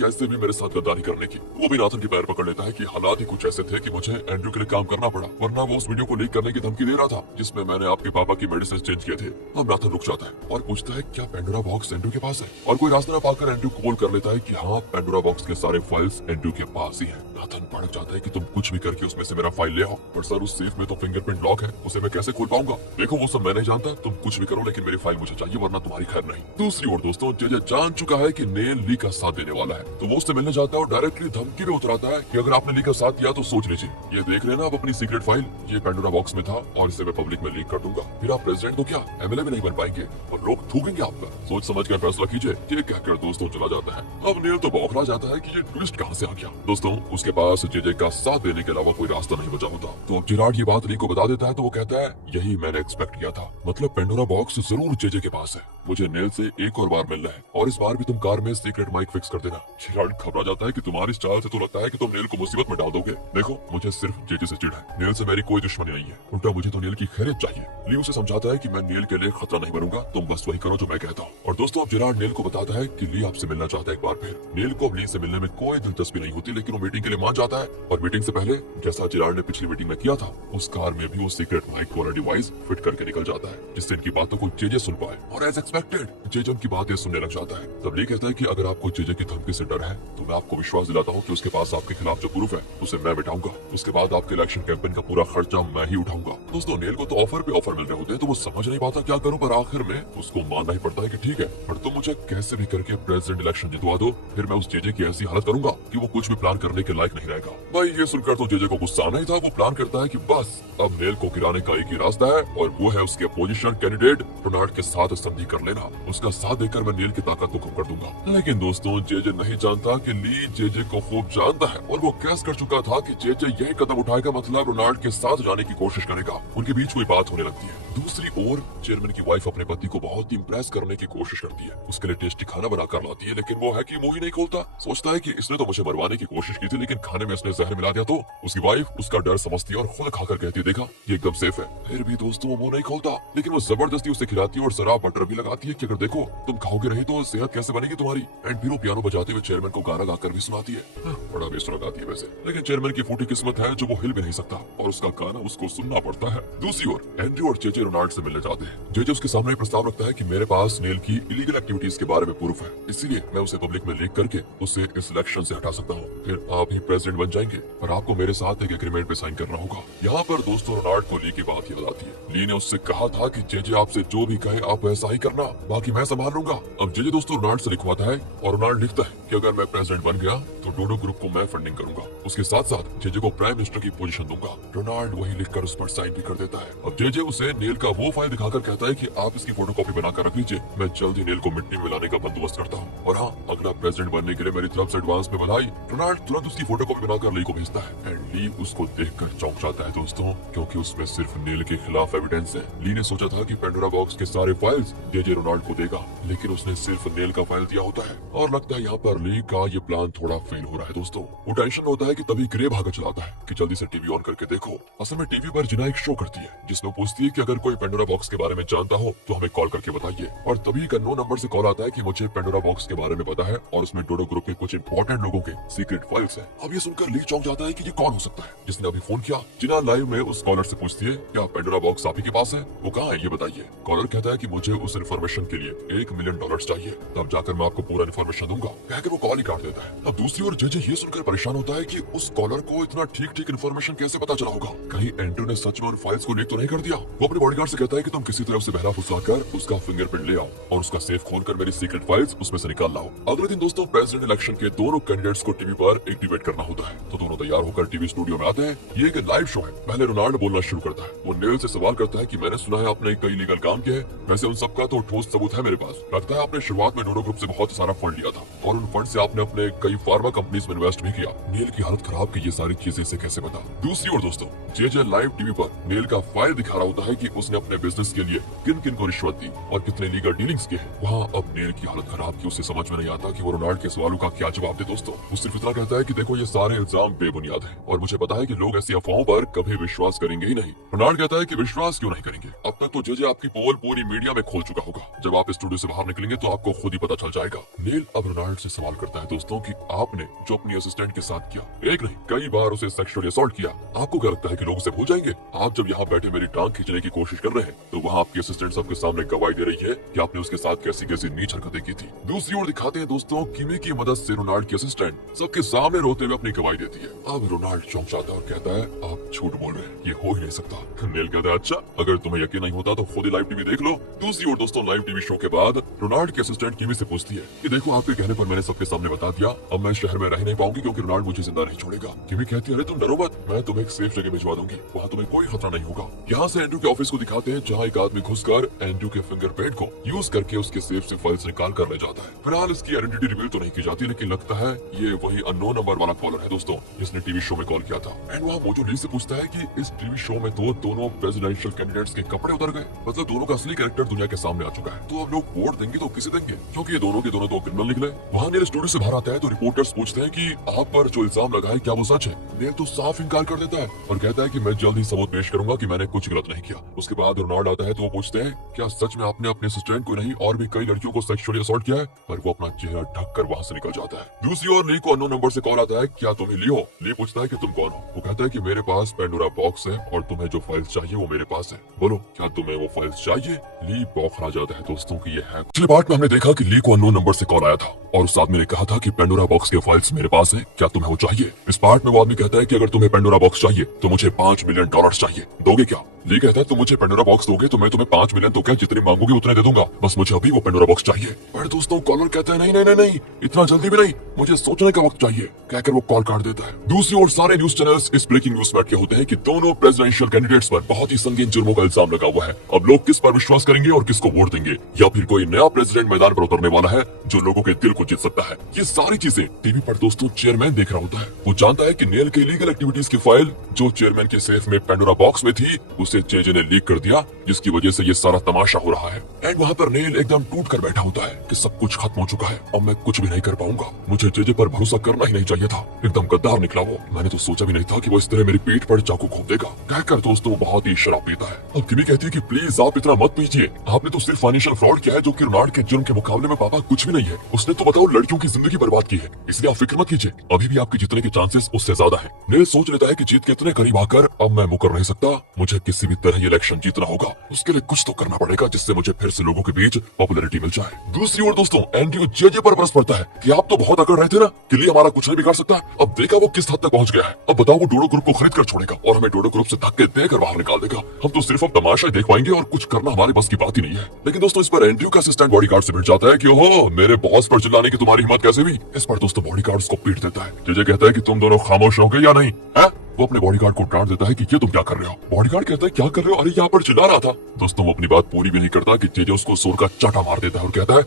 कैसे भी मेरे साथ गद्दारी करने की। वो भी नाथन की पैर पकड़ लेता है कि हालात ही कुछ ऐसे थे कि मुझे एंड्रयू के लिए काम करना पड़ा, वरना वो उस वीडियो को लीक करने की धमकी दे रहा था जिसमें मैंने आपके पापा की मेडिसिन चेंज किए थे। अब नाथन रुक जाता है और पूछता है क्या पेंडोरा बॉक्स एंड्रयू के पास है? और कोई रास्ता न पाकर एंड्रयू कॉल कर लेता है कि हाँ पेंडोरा बॉक्स के सारे फाइल्स एंड्रयू के पास ही है। नाथन भड़क जाता है कि तुम कुछ भी करके उसमें से मेरा फाइल ले आओ, पर सर उस सेफ में तो फिंगरप्रिंट लॉक है, उसे मैं कैसे खोल पाऊंगा? देखो वो सब मैं नहीं जानता, तुम कुछ भी करो लेकिन मेरी फाइल मुझे चाहिए, वरना तुम्हारी खैर नहीं। दूसरी ओर दोस्तों जेजे जान चुका है कि नेल ली का साथ देने वाला है, तो वो उससे मिलने जाता है और डायरेक्टली धमकी में उतराता है कि अगर आपने ली का साथ दिया तो सोच लीजिए, ये देख रहे ना आप अपनी सीक्रेट फाइल, ये पेंडोरा बॉक्स में था और इसे मैं पब्लिक में लीक कर दूंगा, फिर आप प्रेसिडेंट तो क्या एमएलए भी नहीं बन पाएंगे और लोग थूकेंगे आप पर। सोच समझ कर फैसला कीजिए। ये कहकर दोस्तों चला जाता है। अब नेल तो बौखला जाता है कि ये ट्विस्ट कहां से आ गया। दोस्तों उसके पास जेजे का साथ देने के अलावा कोई रास्ता नहीं बचा होता, तो अब जिराड ये बात ली को बता देता है तो वो कहता है यही मैंने एक्सपेक्ट किया था, मतलब पेंडोरा बॉक्स जरूर जेजे के पास है, मुझे नेल से एक और बार मिलना है और इस बार भी तुम कार में सीक्रेट माइक फिक्स कर देना। जिराड घबरा जाता है कि तुम्हारी इस चाल से तो लगता है कि तुम नेल को मुसीबत में डाल दोगे। देखो मुझे सिर्फ जेजे से चिढ़ है, नेल से मेरी कोई दुश्मनी नहीं है, उल्टा मुझे तो नेल की खैरियत चाहिए। ली उसे समझाता है कि मैं नेल के लिए खतरा नहीं बनूंगा, तुम बस वही करो जो मैं कहता हूँ। और दोस्तों अब जिराड नेल को बताता है कि ली आपसे मिलना चाहता है एक बार फिर। नेल को अब ली से मिलने में कोई दिलचस्पी नहीं होती, लेकिन वो मीटिंग के लिए मान जाता है और मीटिंग से पहले जैसा जिराड ने पिछली मीटिंग में किया था उस कार में भी वो सीक्रेट माइक वाला डिवाइस फिट करके निकल जाता है, जिससे इनकी बातों को जेजे सुन पाए। और एज एक्सपेक्टेड जेजे उनकी बातें सुनने लग जाता है। तब ली कहता है कि अगर आपको जेजे की धमकी से डर है तो मैं आपको विश्वास दिलाता हूँ कि उसके पास आपके खिलाफ जो प्रूफ है उसे मैं मिटाऊंगा, उसके बाद आपके इलेक्शन कैंपेन का पूरा खर्चा मैं ही उठाऊंगा। दोस्तों नेल को तो ऑफर पे ऑफर मिल रहे होते हैं तो वो समझ नहीं पाता क्या करूं, पर आखिर में उसको मानना ही पड़ता है कि ठीक है, पर तुम मुझे कैसे भी करके प्रेसिडेंट इलेक्शन जितवा दो, फिर मैं उस जेजे की ऐसी हालत करूंगा कि वो कुछ भी प्लान करने के लायक नहीं रहेगा। भाई ये सुनकर तो जेजे को गुस्सा आना ही था। वो प्लान करता है कि बस अब नेल को गिराने का एक ही रास्ता है और वो है उसके अपोजिशन कैंडिडेट रोनाल्ड के साथ संधि कर लेना। उसका साथ देकर मैं नेल की ताकत को कम कर दूंगा। लेकिन दोस्तों जेजे नहीं जानता कि ली जेजे को खूब जानता है और वो कैस कर चुका था कि जेजे यही कदम उठाएगा, मतलब रोनाल्ड के साथ जाने की कोशिश करेगा। उनके बीच कोई बात होने लगती है। दूसरी ओर चेयरमैन की वाइफ अपने पति को बहुत ही इम्प्रेस करने की कोशिश करती है, उसके लिए टेस्टी खाना बनाकर लाती है, लेकिन वो है कि मुंह ही नहीं खोलता। सोचता है कि इसने तो मुझे मरवाने की कोशिश की थी, लेकिन खाने में इसने जहर मिला दिया। तो उसकी वाइफ उसका डर समझती है और खुद खाकर कहती है देखा ये एकदम सेफ है। फिर भी दोस्तों वो मुंह नहीं खोलता, लेकिन वो जबरदस्ती उसे खिलाती है और शराब बटर भी लगाती है कि अगर देखो तुम खाओगे नहीं तो सेहत कैसे बनेगी तुम्हारी। एंड फिर वो पियानो बजाते हुए चेयरमैन को गाना गाकर भी सुनाती है। बड़ा बेसुरा गाती है वैसे, लेकिन चेयरमैन की फूटी किस्मत है जो वो हिल भी नहीं सकता और उसका गाना उसको सुनना पड़ता है। दूसरी ओर एंड्रयू और जेजे रोनाल्ड से मिलने जाते हैं। जेजे उसके सामने प्रस्ताव रखता है कि मेरे पास नेल की इलीगल एक्टिविटीज के बारे में प्रूफ है, इसीलिए मैं उसे पब्लिक में लीक करके उसे इस इलेक्शन से हटा सकता हूँ, फिर आप ही प्रेसिडेंट बन जाएंगे, पर आपको मेरे साथ एक एग्रीमेंट पे साइन करना होगा। यहाँ पर दोस्तों रोनाल्ड को ली की बात याद आती है। ली ने उससे कहा था कि जेजे आपसे जो भी कहे आप वैसा ही करना, बाकी मैं संभाल लूंगा। अब जेजे दोस्तों रोनाल्ड से लिखवाता है और रोनाल्ड लिखता है कि अगर मैं प्रेसिडेंट बन गया तो डोडो ग्रुप को मैं फंडिंग करूंगा, उसके साथ साथ जेजे को प्राइम मिनिस्टर की पोजीशन दूंगा। रोनाल्ड वही लिखकर उस पर साइन भी कर देता है। अब जेजे उसे नेल का वो फाइल दिखाकर कहता है कि आप इसकी फोटोकॉपी बनाकर रख लीजिए, मैं जल्द ही नेल को मिट्टी में मिलाने का बंदोबस्त करता हूँ, और हाँ अगला प्रेसिडेंट बनने के लिए मेरी तरफ से एडवांस में बधाई। रोनाल्ड तुरंत उसकी फोटोकॉपी बनाकर ली को भेजता है एंड ली उसको देखकर चौंक जाता है दोस्तों, क्योंकि उसमें सिर्फ नेल के खिलाफ एविडेंस है। ली ने सोचा था कि पेंडोरा बॉक्स के सारे फाइल्स जेजे ये रोनाल्ड को देगा, लेकिन उसने सिर्फ नेल का फाइल दिया होता है और लगता है यहाँ पर ली का ये प्लान थोड़ा फेल हो रहा है दोस्तों। वो टेंशन में होता है कि तभी ग्रे भागा चलाता है कि जल्दी से टीवी ऑन करके देखो। असल में टीवी पर जिना एक शो करती है जिसमें पूछती है कि अगर कोई पेंडोरा बॉक्स के बारे में जानता हो तो हमें कॉल करके बताइए, और तभी का 9 नंबर से कॉल आता है कि मुझे पेंडोरा बॉक्स के बारे में पता है और उसमें डोडो ग्रुप के कुछ इंपॉर्टेंट लोगों के सीक्रेट फाइल्स है। अब ये सुनकर ली चौंक जाता है कि ये कौन हो सकता है जिसने अभी फोन किया। जिना लाइव में उस कॉलर से पूछती है क्या पेंडोरा बॉक्स आप ही के पास है, वो कहाँ है ये बताइए। कॉलर कहता है कि मुझे उस इन्फॉर्मेशन के लिए $1 मिलियन चाहिए, तब जाकर मैं आपको पूरा इन्फॉर्मेशन दूंगा, कहकर वो कॉल ही काट देता है। अब दूसरी ओर जेजे ये सुनकर परेशान होता है कि उस कॉलर को इतना ठीक इन्फॉर्मेशन कैसे पता चला होगा, कहीं एंड्रू ने सच में उन फाइल्स को लीक तो नहीं कर दिया। वो अपने बॉडीगार्ड से कहता है कि तुम किसी तरह उसे बहला फुसलाकर उसका फिंगरप्रिंट ले आओ और उसका सेफ खोलकर मेरी सीक्रेट फाइल्स उसमें से निकाल लाओ। अगले दिन दोस्तों प्रेसिडेंट इलेक्शन के दोनों कैंडिडेट्स को टीवी पर एक डिबेट करना होता है, तो दोनों तैयार होकर टीवी स्टूडियो में आते हैं। ये एक लाइव शो है। पहले रोनाल्ड बोलना शुरू करता है। वो नेल से सवाल करता है कि मैंने सुना है आपने कई लीगल काम किए हैं, वैसे उन सबका तो ठोस सबूत है मेरे पास। लगता है आपने शुरुआत में डोडो ग्रुप से बहुत सारा फंड लिया था और उन फंड से आपने अपने कई फार्मा कंपनीज में इन्वेस्ट भी किया। नेल की हालत खराब की ये सारी चीजें इसे कैसे पता। दूसरी ओर दोस्तों जेजे लाइव टीवी पर नेल का फाइल दिखा रहा होता है कि उसने अपने बिजनेस के लिए किन किन को रिश्वत दी और कितने लीगल डीलिंग्स किए। वहाँ अब नेल की हालत खराब की उसे समझ में नहीं आता कि वो रोनाल्ड के सवालों का क्या जवाब दे। दोस्तों वो सिर्फ इतना कहता है कि देखो ये सारे इल्जाम बेबुनियाद है और मुझे पता है कि लोग ऐसी अफवाहों पर कभी विश्वास करेंगे ही नहीं। रोनाल्ड कहता है कि विश्वास क्यों नहीं करेंगे, अब तक तो जेजे आपकी पोल पूरी मीडिया में खोल चुका होगा, जब आप स्टूडियो से बाहर निकलेंगे तो आपको खुद ही पता चल जाएगा। नेल अब रोनाल्ड से सवाल करता है दोस्तों कि आपने जो अपनी असिस्टेंट के साथ किया, एक नहीं कई बार उसे सेक्सुअली असॉल्ट किया, आपको क्या लगता है कि लोग उसे भूल जाएंगे? आप जब यहाँ बैठे मेरी टांग खींचने की कोशिश कर रहे हैं तो वहाँ आपकी असिस्टेंट सबके सामने गवाही दे रही है कि आपने उसके साथ कैसी कैसी नीच हरकतें की थी। दूसरी ओर दिखाते हैं दोस्तों किमी की मदद से रोनाल्ड की असिस्टेंट सबके सामने रोते हुए अपनी गवाही देती है। अब रोनाल्ड चौंक जाता है और कहता है आप झूठ बोल रहे हैं, ये हो ही नहीं सकता। नेल कहता है अच्छा अगर तुम्हें यकीन नहीं होता तो खुद ही लाइव टीवी देख लो। दूसरी ओर दोस्तों लाइव टीवी शो के बाद रोनाल्ड की असिस्टेंट किमी से पूछती है कि देखो आपके कहने पर मैंने सबके सामने बता दिया, अब मैं शहर में रह नहीं पाऊंगी क्योंकि रोनाल्ड मुझे जिंदा नहीं छोड़ेगा। किमी कहती है अरे तुम डरो मत, मैं तुम्हें एक सेफ जगह भिजवा दूंगी, वहाँ तुम्हें कोई खतरा नहीं होगा। यहाँ से एंड्रू के ऑफिस को दिखाते हैं जहाँ एक आदमी घुसकर एंड्रू के फिंगरप्रिंट को यूज करके उसके सेफ से फाइल्स निकाल कर ले जाता है। फिलहाल इसकी आइडेंटिटी रिवील तो नहीं की जाती, लेकिन लगता है ये वही अननोन नंबर वाला कॉलर है दोस्तों जिसने टीवी शो में कॉल किया था। एंड वहाँ मोजो ली से पूछता है कि इस टीवी शो में तो दोनों प्रेसिडेंशियल कैंडिडेट्स के कपड़े उतर गए, मतलब दोनों का असली कैरेक्टर दुनिया के सामने आ चुका है, तो अब लोग वोट देंगे तो किसे देंगे, क्योंकि ये दोनों के दोनों तो क्रिमिनल निकले। वहाँ नेल स्टूडियो से बाहर आता है तो रिपोर्टर्स पूछते हैं कि आप पर जो इल्जाम लगा है क्या वो सच है। नेल तो साफ इनकार कर देता है और कहता है कि मैं जल्द ही सबूत पेश करूंगा कि मैंने कुछ गलत नहीं किया। उसके बाद रोनाल्ड आता है तो वो पूछते हैं क्या सच में आपने अपने असिस्टेंट को नहीं और भी कई लड़कियों को सेक्सुअली असॉल्ट किया है, पर वो अपना चेहरा ढक कर वहाँ से निकल जाता है। दूसरी ओर ली को अननोन नंबर से कॉल आता है क्या तुम ही ली हो। ली पूछता है कि तुम कौन हो। वो कहता है कि मेरे पास पेंडोरा बॉक्स है और तुम्हें जो फाइल्स चाहिए वो मेरे पास है, बोलो क्या तुम्हें वो फाइल्स चाहिए। ली बौखला जाता है दोस्तों की ये है। पिछले पार्ट में हमने देखा कि ली को अननोन नंबर से कॉल आया था और उस आदमी ने कहा था कि पेंडोरा बॉक्स के फाइल्स मेरे पास है, क्या तुम्हें वो चाहिए। इस पार्ट में वो आदमी कहता है कि अगर तुम्हें पेंडोरा बॉक्स चाहिए तो मुझे $5 मिलियन चाहिए, दोगे क्या। ली कहता है तुम मुझे पेंडोरा बॉक्स दोगे तो मैं तुम्हें $5 मिलियन तो क्या जितने मांगोगे उतने दे दूंगा, बस मुझे अभी वो पेंडोरा बॉक्स चाहिए। पर दोस्तों कॉलर कहता है नहीं नहीं नहीं नहीं इतना जल्दी भी नहीं, मुझे सोचने का वक्त चाहिए, कहकर वो कॉल काट देता है। दूसरी ओर सारे न्यूज चैनल्स इस ब्रेकिंग न्यूज में अटके होते हैं कि दोनों प्रेसिडेंशियल कैंडिडेट्स पर बहुत ही संगीन जुर्मों का इल्जाम लगा हुआ है। अब लोग किस पर विश्वास करेंगे और किसको वोट देंगे, या फिर कोई नया प्रेसिडेंट मैदान पर उतरने वाला है जो लोगों के दिल को जीत सकता है। ये सारी चीजें टीवी पर दोस्तों चेयरमैन देख रहा होता है। वो जानता है कि नेल के इलीगल एक्टिविटीज की फाइल जो चेयरमैन के सेफ में पेंडोरा बॉक्स में थी उसे जेजे ने लीक कर दिया, जिसकी वजह से ये सारा तमाशा हो रहा है। एंड वहाँ पर नेल एकदम टूट कर बैठा होता है कि सब कुछ खत्म हो चुका है, अब मैं कुछ भी नहीं कर पाऊंगा, मुझे जेजे पर भरोसा करना ही नहीं चाहिए था। एकदम गद्दार निकला वो, मैंने तो सोचा भी नहीं था कि वो इस तरह मेरी पीठ पर चाकू घोंप देगा, कहकर दोस्तों बहुत ही शराब पीता है। अब किमी कहती है कि प्लीज आप इतना मत पीजिए, आपने तो सिर्फ फाइनेंशियल फ्रॉड किया है जो कि रोनाल्ड के जुर्म के मुकाबले में पापा कुछ भी नहीं है। उसने तो बताओ लड़कियों की जिंदगी बर्बाद की है, इसलिए आप फिक्र मत कीजिए, अभी भी आपके जीतने के चांसेस उससे ज्यादा है। नेल सोच लेता है कि जीत के इतने करीब आकर अब मैं मुकर नहीं सकता, मुझे किसी भी तरह ये इलेक्शन जीतना होगा, उसके लिए कुछ तो करना पड़ेगा जिससे मुझे फिर से लोगों के बीच पॉपुलैरिटी मिल जाए। दूसरी ओर दोस्तों एंड्रू जेजे पर बरस पड़ता है कि आप तो बहुत अकड़ रहे थे ना कि ली हमारा कुछ नहीं बिगाड़ सकता, अब देखा वो किस हद तक पहुंच गया है। अब बताओ वो डोडो ग्रुप को खरीद कर छोड़ेगा और हमें डोडो ग्रुप से धक्के देकर बाहर निकाल देगा, हम तो सिर्फ अब तमाशा देख पाएंगे और कुछ करना हमारे बस की बात ही नहीं है। लेकिन दोस्तों इस पर एंड्रू का असिस्टेंट बॉडीगार्ड से भिड़ जाता है कि ओहो मेरे बॉस पर चिल्लाने की तुम्हारी हिम्मत कैसे हुई। इस पर दोस्तों बॉडीगार्ड उसको पीट देता है। जेजे कहता है कि तुम दोनों खामोश रहोगे या नहीं है, वो अपने बॉडीगार्ड को डांट देता है कि ये तुम क्या कर रहे हो। बॉडीगार्ड कहता है क्या कर रहे हो, अरे यहाँ पर चिल्ला रहा था। दोस्तों वो अपनी बात पूरी भी नहीं करता कि जेजे उसको जोर का चाटा मार देता है और कहता है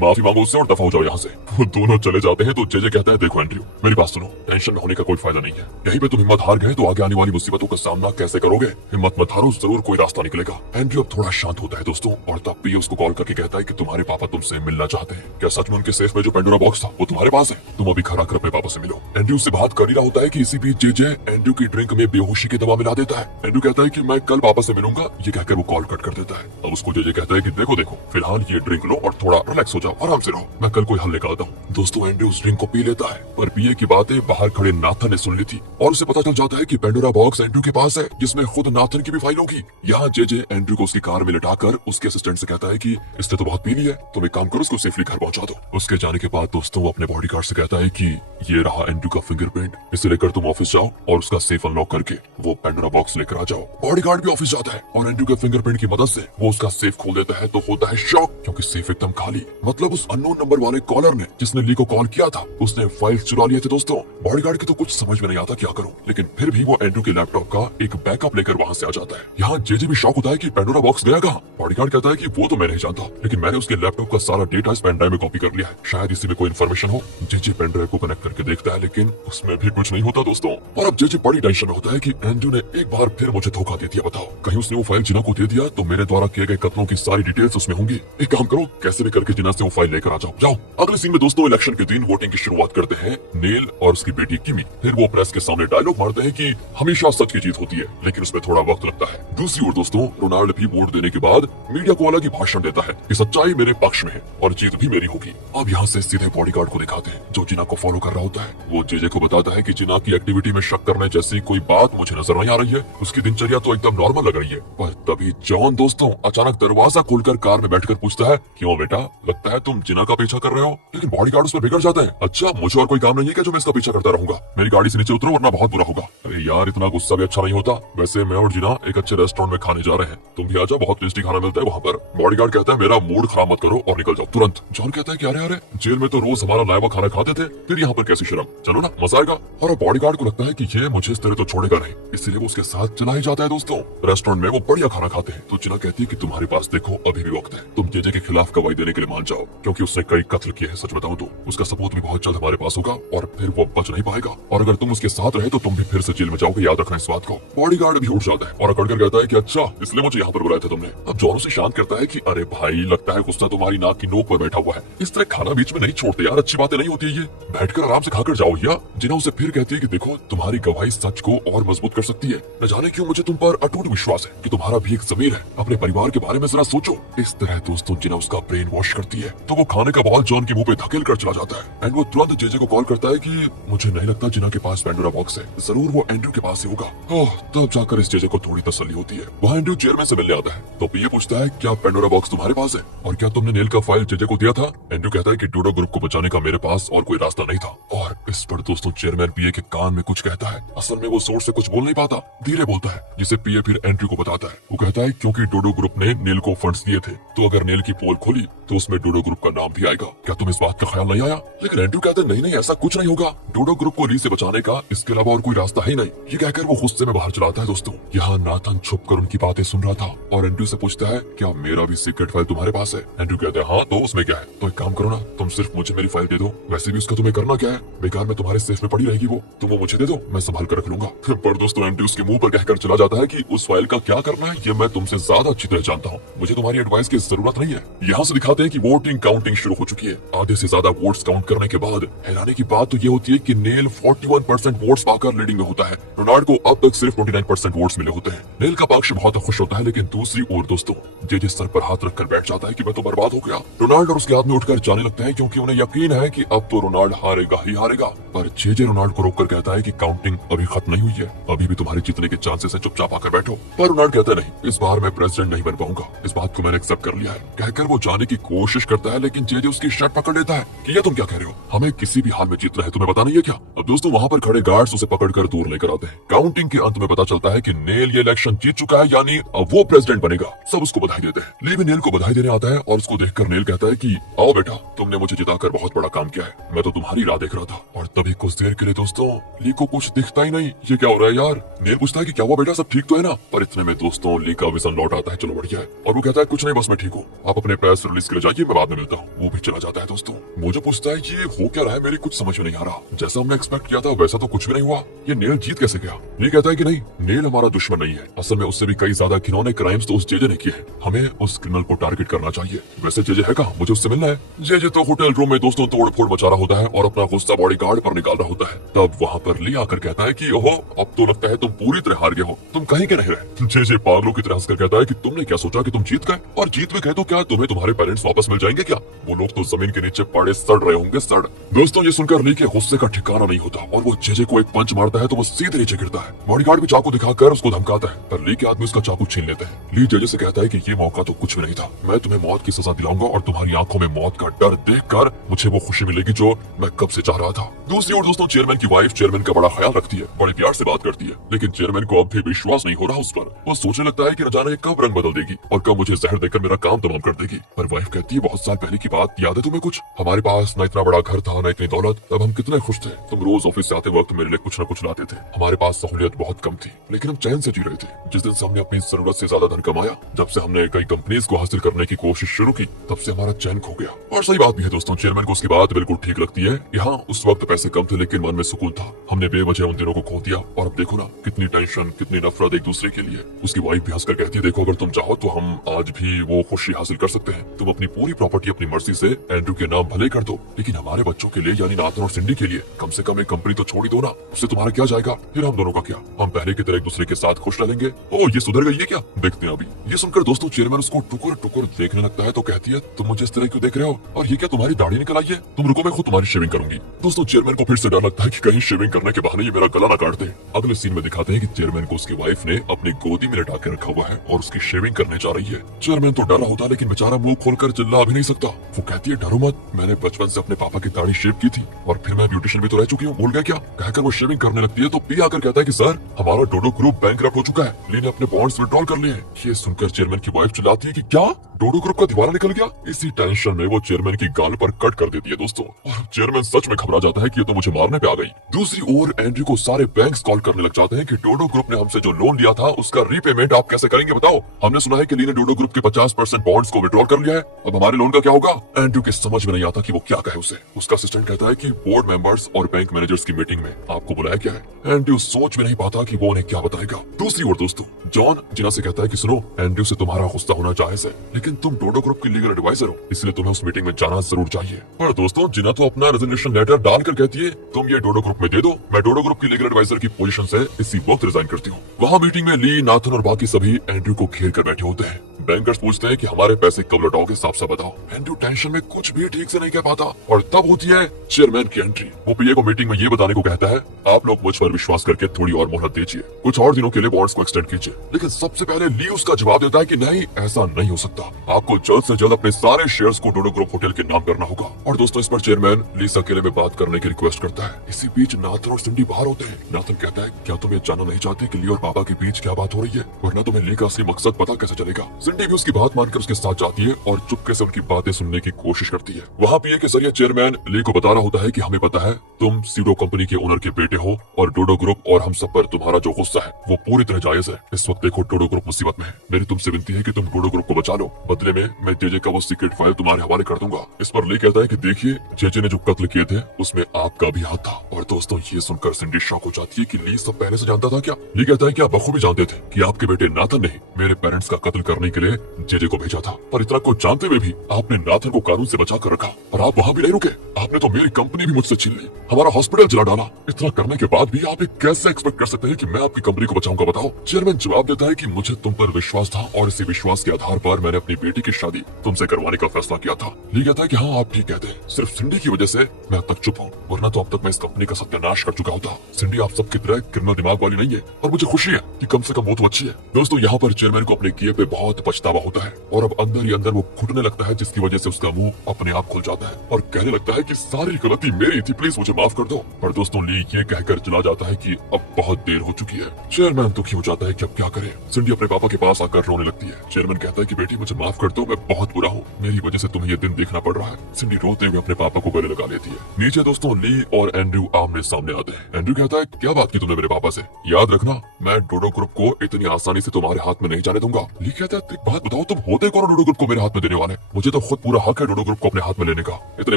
माफी मांगो उससे और दफा हो जाओ यहाँ से। वो दोनों चले जाते हैं तो जेजे कहता है देखो एंड्रयू, मेरी बात सुनो, टेंशन में होने का कोई फायदा नहीं है। यहीं पे तुम हिम्मत हार गए तो आगे आने वाली मुसीबतों का सामना कैसे करोगे। हिम्मत मत हारो, जरूर कोई रास्ता निकलेगा। एंड्रयू अब थोड़ा शांत होता है दोस्तों, और तब पीए उसको कॉल करके कहता है कि तुम्हारे पापा तुमसे मिलना चाहते हैं। क्या सच में उनके सेफ में जो पेंडोरा बॉक्स था वो तुम्हारे पास है? तुम अभी खड़ा कर अपने पापा से मिलो। एंड्रयू से बात कर ही रहा होता है कि इसी बीच जेजे एंड्रयू की ड्रिंक में बेहोशी की दवा मिला देता है। एंड्रयू कहता है कि मैं कल पापा से मिलूंगा, ये कहकर वो कॉल कट कर देता है। अब उसको जेजे कहता है कि देखो फिलहाल ये ड्रिंक लो और थोड़ा रिलैक्स हो जाओ, आराम से रहो, मैं कल कोई हल निकालता हूँ। दोस्तों एंड्रयू उस ड्रिंक को पी लेता है, पर पीए की बातें बाहर खड़े नाथन ने सुन ली थी और उसे पता चल जाता है कि पेंडोरा बॉक्स एंड्रयू के पास है, जिसमें खुद नाथन की भी फाइल होगी। यहाँ जेजे एंड्रयू को उसकी कार में लिटाकर उसके असिस्टेंट से कहता है कि इसने तो बहुत पी ली है, तुम एक काम करो, उसको सेफली घर पहुंचा दो। उसके जाने के बाद दोस्तों वो अपने बॉडीगार्ड से कहता है कि ये रहा एंड्रयू का फिंगरप्रिंट, इसे लेकर तुम ऑफिस जाओ और उसका सेफ अनलॉक करके वो पेंडोरा बॉक्स लेकर आ जाओ। बॉडीगार्ड भी ऑफिस जाता है और एंड्रयू के फिंगरप्रिंट की मदद से वो उसका सेफ खोल देता है तो होता है शॉक, क्योंकि सेफ एकदम खाली। मतलब उस अननोन नंबर वाले कॉलर ने जिसने ली को कॉल किया था उसने फाइल चुरा लिए थे। दोस्तों बॉडीगार्ड की तो कुछ समझ में नहीं आता क्या करूं, लेकिन फिर भी वो एंड्रयू के लैपटॉप का एक बैकअप लेकर वहां से आ जाता है। यहाँ जेजे भी शॉक होता है कि पेंडोरा बॉक्स गया कहाँ। बॉडीगार्ड कहता है कि वो तो मैं नहीं जानता, लेकिन मैंने उसके लैपटॉप का सारा डेटा इस पेन ड्राइव में कॉपी कर लिया है, शायद इसी में कोई इन्फॉर्मेशन हो। जेजे पेन ड्राइव को कनेक्ट करके देखता है लेकिन उसमें भी कुछ नहीं होता दोस्तों। और अब जेजे बड़ी टेंशन में होता है कि एंड्रयू ने एक बार फिर मुझे धोखा दे दिया, बताओ कहीं उसने वो फाइल जिना को दे दिया तो मेरे द्वारा किए गए कत्लों की सारी डिटेल्स उसमें होंगी। एक काम करो, कैसे भी करके जिना से वो फाइल लेकर आ जाओ। अगले सीन में दोस्तों इलेक्शन के दिन वोटिंग की शुरुआत करते हैं नेल और उसकी बेटी किमी। फिर वो प्रेस के सामने डायलॉग मारते हैं कि हमेशा सच की जीत होती है, लेकिन उसमें थोड़ा वक्त लगता है। दूसरी ओर दोस्तों रोनाल्ड भी वोट देने के बाद मीडिया को अलग ही भाषण देता है कि सच्चाई मेरे पक्ष में है और जीत भी मेरी होगी। अब यहाँ से सीधे बॉडीगार्ड को दिखाते हैं जो जिना को फॉलो कर रहा होता है। वो जेजे को बताता है कि जिना की एक्टिविटी में शक करने जैसी कोई बात मुझे नजर नहीं आ रही है, उसकी दिनचर्या तो एकदम नॉर्मल लग रही है। पर तभी जॉन दोस्तों अचानक दरवाजा खोलकर कार में बैठकर पूछता है क्यों बेटा, लगता है तुम जिना का पीछा कर रहे हो। लेकिन बॉडीगार्ड उस पर बिगड़ जाता है, अच्छा मुझे और कोई काम नहीं है क्या जो मैं इसका पीछा करता रहूंगा, मेरी गाड़ी से नीचे उतरो वरना बहुत बुरा होगा। अरे यार इतना गुस्सा भी अच्छा नहीं होता, वैसे मैं और जिना एक अच्छे रेस्टोरेंट में खाने जा रहे हैं, तुम भी आ जाओ, बहुत टेस्टी खाना मिलता है वहाँ पर। बॉडीगार्ड कहता है मेरा मूड खराब मत करो और निकल जाओ तुरंत। जॉन कहता है कि अरे जेल में तो रोज हमारा लाइवा खाना खाते थे, फिर यहाँ पर कैसी शर्म, चलो ना मजा आएगा। और बॉडीगार्ड को लगता है कि ये मुझे इस तरह तो छोड़ेगा नहीं, इसलिए वो उसके साथ चला ही जाता है। दोस्तों रेस्टोरेंट में वो बढ़िया खाना खाते हैं तो जिना कहती है कि तुम्हारे पास देखो अभी भी वक्त है, तुम जेजे के खिलाफ गवाही देने के लिए मान जाओ, क्योंकि उसने कई कत्ल किए हैं। सच बताऊं तो उसका सबूत भी बहुत जल्द हमारे पास होगा और फिर वो बच नहीं पाएगा, और अगर तुम उसके साथ रहे तो तुम भी फिर से जेल में जाओगे, याद रखना इस बात को। बॉडीगार्ड भी उठ जाता है और अकड़कर कहता है कि अच्छा इसलिए मुझे यहाँ पर बुलाया था तुमने। अब जॉन उसे शांत करता है कि अरे भाई लगता है गुस्सा तुम्हारी नाक की नोक पर बैठा हुआ है, इस तरह खाना बीच में नहीं छोड़ते यार, अच्छी बातें नहीं होती है ये, बैठकर आराम से खाकर जाओ। या जिना उसे फिर कहती है कि देखो तुम्हारी गवाही सच को और मजबूत कर सकती है, न जाने क्यों मुझे तुम पर अटूट विश्वास है कि तुम्हारा भी एक ज़मीर है, अपने परिवार के बारे में जरा सोचो। इस तरह दोस्तों जिना उसका ब्रेन वॉश करती है तो वो खाने का बॉल जॉन के मुंह पे धकेल कर चला जाता है। एंड वो तुरंत जेजे को कॉल करता है कि मुझे नहीं लगता जिना के पास पेंडोरा बॉक्स है, जरूर वो एंड्रयू के पास ही होगा। ओह तब जाकर इस जेजे को थोड़ी तसल्ली होती है। वहाँ एंड्रयू चेयरमैन से मिलने आता है तो पीए पूछता है क्या पेंडोरा बॉक्स तुम्हारे पास है और क्या तुमने नेल का फाइल जेजे को दिया था। एंड्रयू कहता है कि डोडो ग्रुप को बचाने का मेरे पास और कोई रास्ता नहीं था। और इस पर दोस्तों चेयरमैन पीए के कान में कुछ कहता है, असल में वो जोर से कुछ बोल नहीं पाता, धीरे बोलता है, जिसे पीए फिर एंड्रयू को बताता है। वो कहता है क्योंकि डोडो ग्रुप ने नेल को फंड्स दिए थे तो अगर नेल की पोल खोली तो उसमें डोडो ग्रुप का नाम भी आएगा, क्या तुम इस बात का ख्याल नहीं आया। लेकिन एंड्रयू कहता है नहीं ऐसा कुछ नहीं होगा, डोडो ग्रुप को ली से बचाने का इसके अलावा और कोई रास्ता है ही नहीं। ये कहकर वो गुस्से में बाहर चलाता है। दोस्तों यहाँ नाथन छुप कर उनकी बातें सुन रहा था और एंड्रयू से पूछता है क्या मेरा भी सीक्रेट फाइल तुम्हारे पास है। एंड्रयू कहता है हाँ तो उसमें क्या है, तो एक काम करो ना तुम सिर्फ मुझे मेरी फाइल दे दो, वैसे भी उसका तुम्हें करना क्या है, बेकार में तुम्हारे सेफ में पड़ी रहेगी वो, तुम वो मुझे दे दो मैं संभाल कर रख लूंगा। पर दोस्तों एंड्रयू उसके मुंह पर कहकर चला जाता है कि उस फाइल का क्या करना है ये मैं तुमसे ज्यादा अच्छी तरह जानता हूँ, मुझे तुम्हारी एडवाइस की जरूरत नहीं है। यहाँ से दिखाते हैं कि वोटिंग काउंटिंग शुरू हो चुकी है। आधे से ज्यादा वोट्स काउंट करने के बाद हैरानी की बात तो ये होती है कि नेल 41% वोट्स पाकर लीडिंग में होता है। रोनाल्ड को अब तक सिर्फ 29% वोट्स मिले होते हैं। नेल का पक्ष बहुत खुश होता है, लेकिन दूसरी ओर दोस्तों जेजे सर पर हाथ रखकर बैठ जाता है कि मैं तो बर्बाद हो गया। रोनाल्ड और उसके आदमी उठकर जाने लगते हैं क्योंकि उन्हें यकीन है कि अब तो रोनाल्ड हारेगा ही हारेगा। पर जेजे रोनाल्ड को रोककर कहता है कि काउंटिंग अभी खत्म नहीं हुई है, अभी भी तुम्हारे जीतने के चांसेस है, चुपचाप आकर बैठो। पर रोनाल्ड कहता है नहीं, इस बार मैं प्रेसिडेंट नहीं बन पाऊंगा, इस बात को मैंने एक्सेप्ट कर लिया है। कहकर वो जाने की कोशिश करता है, लेकिन जेजे उसकी शर्ट पकड़ लेता है कि ये तुम क्या कह रहे हो, हमें किसी भी हाल में जीतना है, तुम्हें पता नहीं है क्या। अब दोस्तों वहाँ पर खड़े गार्ड्स उसे पकड़कर दूर लेकर आते हैं। काउंटिंग के अंत में पता चलता है कि नेल ये इलेक्शन जीत चुका है, यानी अब वो प्रेसिडेंट बनेगा। सब उसको बधाई देते हैं। ली भी नेल को बधाई देने आता है और उसको देखकर नेल कहता है कि आओ बेटा, तुमने मुझे जिताकर बहुत बड़ा काम किया है, मैं तो तुम्हारी राह देख रहा था। और तभी कुछ देर के लिए दोस्तों ली को कुछ दिखता ही नहीं। ये क्या हो रहा है यार? नेल पूछता है कि क्या हुआ बेटा, सब ठीक तो है ना? पर इतने में दोस्तों ली का विजन लौट आता है। चलो बढ़िया है। और वो कहता है कुछ नहीं, बस मैं ठीक हूँ, आप अपने प्रेस रिलीज के लिए जाइए, मैं बाद में मिलता हूँ। वो भी चला जाता है। दोस्तों मुझे पूछता है ये हो क्या रहा है, मेरी कुछ समझ में नहीं आ रहा। जैसा हमने एक्सपेक्ट किया था वैसा तो कुछ भी नहीं हुआ। ये नेल जीत कैसे गया? ये कहता है कि नहीं, नेल हमारा दुश्मन नहीं है, असल में उससे भी कई ज्यादा घिनौने क्राइम्स तो उस जेजे ने किए हैं, हमें उस क्रिमिनल को टारगेट करना चाहिए। वैसे जेजे है कहाँ? मुझे उससे मिलना है। जेजे तो होटल रूम में दोस्तों तोड़ फोड़ मचा रहा होता है और अपना गुस्सा बॉडीगार्ड पर निकाल रहा होता है। तब वहाँ पर ली आकर कहता है कि ओहो, अब तो लगता है तुम पूरी तरह हार गए हो, तुम कहीं के नहीं रहे। जेजे पागलों की तरह हंसकर कहता है कि तुमने क्या सोचा कि तुम जीत गए, और जीत में गए तो क्या तुम्हें तुम्हारे पेरेंट्स वापस मिल जाएंगे क्या? वो लोग तो जमीन के नीचे पड़े सड़ रहे होंगे, सड़। दोस्तों ये सुनकर ली के गुस्से का ठिकाना नहीं होता और वो जेजे को एक पंच मारता है तो वो सीधे नीचे गिरता है। बॉडीगार्ड भी चाकू दिखाकर उसको धमकाता है, पर ली के आदमी उसका चाकू छीन लेते हैं। ली जेजे से कहता है कि ये मौका तो कुछ भी नहीं था, मैं तुम्हें मौत की सजा दिलाऊंगा और तुम्हारी आंखों में मौत का डर देखकर मुझे वो खुशी मिलेगी जो मैं कब से चाह रहा था। दूसरी ओर दोस्तों चेयरमैन की वाइफ चेयरमैन का बड़ा ख्याल रखती है, बड़े प्यार से बात करती है, लेकिन चेयरमैन को अब भी विश्वास नहीं हो रहा उस पर। वो सोचने लगता है कि न जाने कब रंग बदल देगी और कब मुझे जहर देकर मेरा काम तमाम कर देगी। पर वाइफ कहती है बहुत साल पहले की बात याद है तुम्हें कुछ? हमारे पास न इतना बड़ा घर था न इतनी दौलत, तब हम कितने खुश थे। तुम रोज ऑफिस से आते वक्त मेरे लिए कुछ न कुछ लाते थे, हमारे पास सहूलियत बहुत कम थी लेकिन हम चैन से जी रहे थे। जिस दिन से हमने अपनी जरूरत से ज्यादा धन कमाया, जब से हमने कई कंपनीज को हासिल करने की कोशिश शुरू की, तब से हमारा चैन खो गया। और सही बात भी है दोस्तों, चेयरमैन को उसकी बात बिल्कुल ठीक लगती है। यहाँ उस वक्त पैसे कम थे लेकिन मन में सुकून था। हमने बेवजह उन दिनों को खो दिया और अब देखो ना कितनी टेंशन, कितनी नफरत एक दूसरे के लिए। उसकी वाइफ भी हंसकर कहती है देखो अगर तुम चाहो तो हम आज भी वो खुशी हासिल कर सकते हैं। तुम अपनी पूरी प्रॉपर्टी अपनी मर्जी से एंड्रू के नाम भले कर दो, लेकिन हमारे बच्चों के लिए यानी नाथन और सिंडी के लिए कम से कम एक कंपनी तो छोड़ ही दो ना। उससे तुम्हारा क्या जाएगा? फिर हम दोनों का क्या? हम पहले की तरह एक दूसरे के साथ खुश रहेंगे। ओ ये सुधर गई है क्या? देखते हैं अभी। ये सुनकर दोस्तों चेयरमैन उसको टुकुर टुकुर देखने लगता है तो कहती है तुम मुझे इस तरह क्यों देख रहे हो, और ये क्या तुम्हारी दाढ़ी निकल आई है? तुम रुको मैं खुद तुम्हारी शेविंग करूंगी। दोस्तों चेयरमैन को फिर से डर लगता है कि कहीं शेविंग करने के बहाने ये मेरा गला ना काट दे। अगले सीन में दिखाते हैं कि चेयरमैन को उसकी वाइफ ने अपनी गोदी में लटा के रखा हुआ है और उसकी शेविंग करने जा रही है। चेयरमैन तो डरा होता लेकिन बेचारा मुंह खोलकर चिल्ला भी नहीं सकता। वो कहती है डरो मत, मैंने बचपन से अपने पापा की दाढ़ी शेव की थी और फिर मैं ब्यूटिशियन भी तो रह चुकी हूँ, भूल गया क्या? कहकर वो शेविंग करने लगती है तो पी आकर कहता है कि सर हमारा डोडो ग्रुप बैंकरप्ट हो चुका है, ली ने अपने बॉन्ड्स विड्रॉल कर लिए। ये सुनकर चेयरमैन की वाइफ चिल्लाती है कि क्या डोडो ग्रुप का दिवाला निकल गया? इसी टेंशन में वो चेयरमैन की गाल पर कट कर देती है दोस्तों, और चेयरमैन सच में घबरा जाता है कि ये तो मुझे मारने पे आ गई। दूसरी ओर एंड्रयू को सारे बैंक्स कॉल करने लग जाते हैं कि डोडो ग्रुप ने हमसे जो लोन लिया था उसका रीपेमेंट आप कैसे करेंगे बताओ। हमने सुना है कि ली ने डोडो ग्रुप के 50% बॉन्ड्स को विड्रॉल कर लिया है, अब हमारे लोन का क्या होगा? एंड्रयू के समझ में नहीं आता कि वो क्या कहे उसे। उसका असिस्टेंट कहता है कि बोर्ड मेंबर्स और बैंक मैनेजर्स की मीटिंग में आपको बुलाया क्या है। एंड्रयू सोच भी नहीं पाता कि वो उन्हें क्या बताएगा। दूसरी ओर दोस्तों जॉन जिना से कहता है कि सुनो एंड्रयू से तुम्हारा गुस्सा होना जायज है, लेकिन तुम डोडो ग्रुप की लीगल एडवाइजर हो, इसलिए तुम्हें उस मीटिंग में जाना जरूर चाहिए। पर दोस्तों जिना तो अपना रेजिग्नेशन लेटर डालकर कहती है तुम ये डोडो ग्रुप में दे दो, मैं डोडो ग्रुप की लीगल एडवाइजर की पोजीशन से इसी वक्त रिजाइन करती हूँ। वहाँ मीटिंग में ली, नाथन और बाकी सभी एंड्रयू को घेर कर बैठे होते हैं। बैंकर्स पूछते हैं कि हमारे पैसे कब लौटाओगे, साफ साफ बताओ। एंड्रयू टेंशन में कुछ भी ठीक से नहीं कह पाता और तब होती है चेयरमैन की एंट्री। वो पीए को मीटिंग में ये बताने को कहता है आप लोग मुझ पर विश्वास करके थोड़ी और मोहलत दीजिए, कुछ और दिनों के लिए बॉन्ड्स को एक्सटेंड कीजिए। लेकिन सबसे पहले ली उसका जवाब देता है कि नहीं ऐसा नहीं हो सकता, आपको जल्द से जल्द अपने सारे शेयर्स को डोडो ग्रुप होटल के नाम करना होगा। और दोस्तों इस पर चेयरमैन ली से अकेले में बात करने की रिक्वेस्ट करता है। इसी बीच नाथन और सिंडी बाहर होते हैं। नाथन कहता है क्या तुम ये जानना नहीं चाहते कि ली और पापा के बीच क्या बात हो रही है, वरना तुम्हें ली का असली मकसद पता कैसे चलेगा। सिंडी भी उसकी बात मानकर उसके साथ जाती है और चुपके से उनकी बातें सुनने की कोशिश करती है। वहाँ पीए के जरिए चेयरमैन ली को बता रहा होता है कि हमें पता है तुम सीडो कंपनी के ओनर के बेटे हो और डोडो ग्रुप और हम सब पर तुम्हारा जो गुस्सा है वो पूरी तरह जायज है। इस वक्त देखो डोडो ग्रुप मुसीबत में है, मेरी तुमसे विनती है कि तुम डोडो ग्रुप को बचा लो, बदले में मैं जेजे का वो सीक्रेट फाइल तुम्हारे हवाले कर दूंगा। इस पर ली कहता है कि देखिए जेजे ने जो कत्ल किए थे उसमें आपका भी हाथ था। और दोस्तों ये सुनकर सिंडी शॉक हो जाती है कि ली सब पहले से जानता था क्या? ली कहता है कि आप बखूबी जानते थे कि आपके बेटे नाथन ने मेरे पेरेंट्स का कत्ल करने के लिए जेजे को भेजा था, पर इतना कुछ जानते हुए भी आपने नाथन को कानून से बचा कर रखा। और आप वहाँ भी नहीं रुके, आपने तो मेरी कंपनी भी मुझसे छीन ली, हमारा हॉस्पिटल जला डाला। इतना करने के बाद भी आप कैसे एक्सपेक्ट कर सकते हैं कि मैं आपकी कंपनी को बचाऊंगा बताओ? चेयरमैन जवाब देता है कि मुझे तुम पर विश्वास था और इसी विश्वास के आधार पर मैंने अपनी बेटी की शादी तुमसे करवाने का फैसला किया था। ली कहता है कि हाँ आप ठीक कहते हैं, सिर्फ सिंडी की वजह से मैं अब तक चुप हूँ, वरना तो अब तक मैं इस कंपनी का सत्यानाश कर चुका होता। सिंडी आप सबकी तरह क्रिमिनल दिमाग वाली नहीं है और मुझे खुशी है कि कम से कम वो तो अच्छी है। दोस्तों यहाँ पर चेयरमैन को अपने किए पे बहुत पछतावा होता है और अब अंदर ही अंदर वो घुटने लगता है, जिसकी वजह से उसका मुंह अपने आप खुल जाता है और कहने लगता है कि सारी गलती मेरी थी, प्लीज मुझे माफ कर दो। पर दोस्तों ली ये कहकर चला जाता है कि अब बहुत देर हो चुकी है। चेयरमैन दुखी हो जाता है कि अब क्या करे। सिंडी अपने पापा के पास आकर रोने लगती है। चेयरमैन कहता है कि बेटी मुझे माफ कर दो, मैं बहुत बुरा हूँ, मेरी वजह से तुम्हें ये दिन देखना पड़ रहा है। सिंडी रोते हुए अपने पापा को गले लगा लेती है। नीचे दोस्तों ली और एंड्रयू आमने सामने आते हैं। एंड्रयू कहता है क्या बात की तुमने मेरे पापा से? याद रखना मैं डोडो ग्रुप को इतनी आसानी से तुम्हारे हाथ में नहीं जाने दूंगा। ली कहता है एक बात बताओ, तुम होते कौन डोडो ग्रुप को मेरे हाथ में देने वाले? मुझे तो खुद पूरा हक है डोडो ग्रुप को अपने हाथ में लेने का, इतने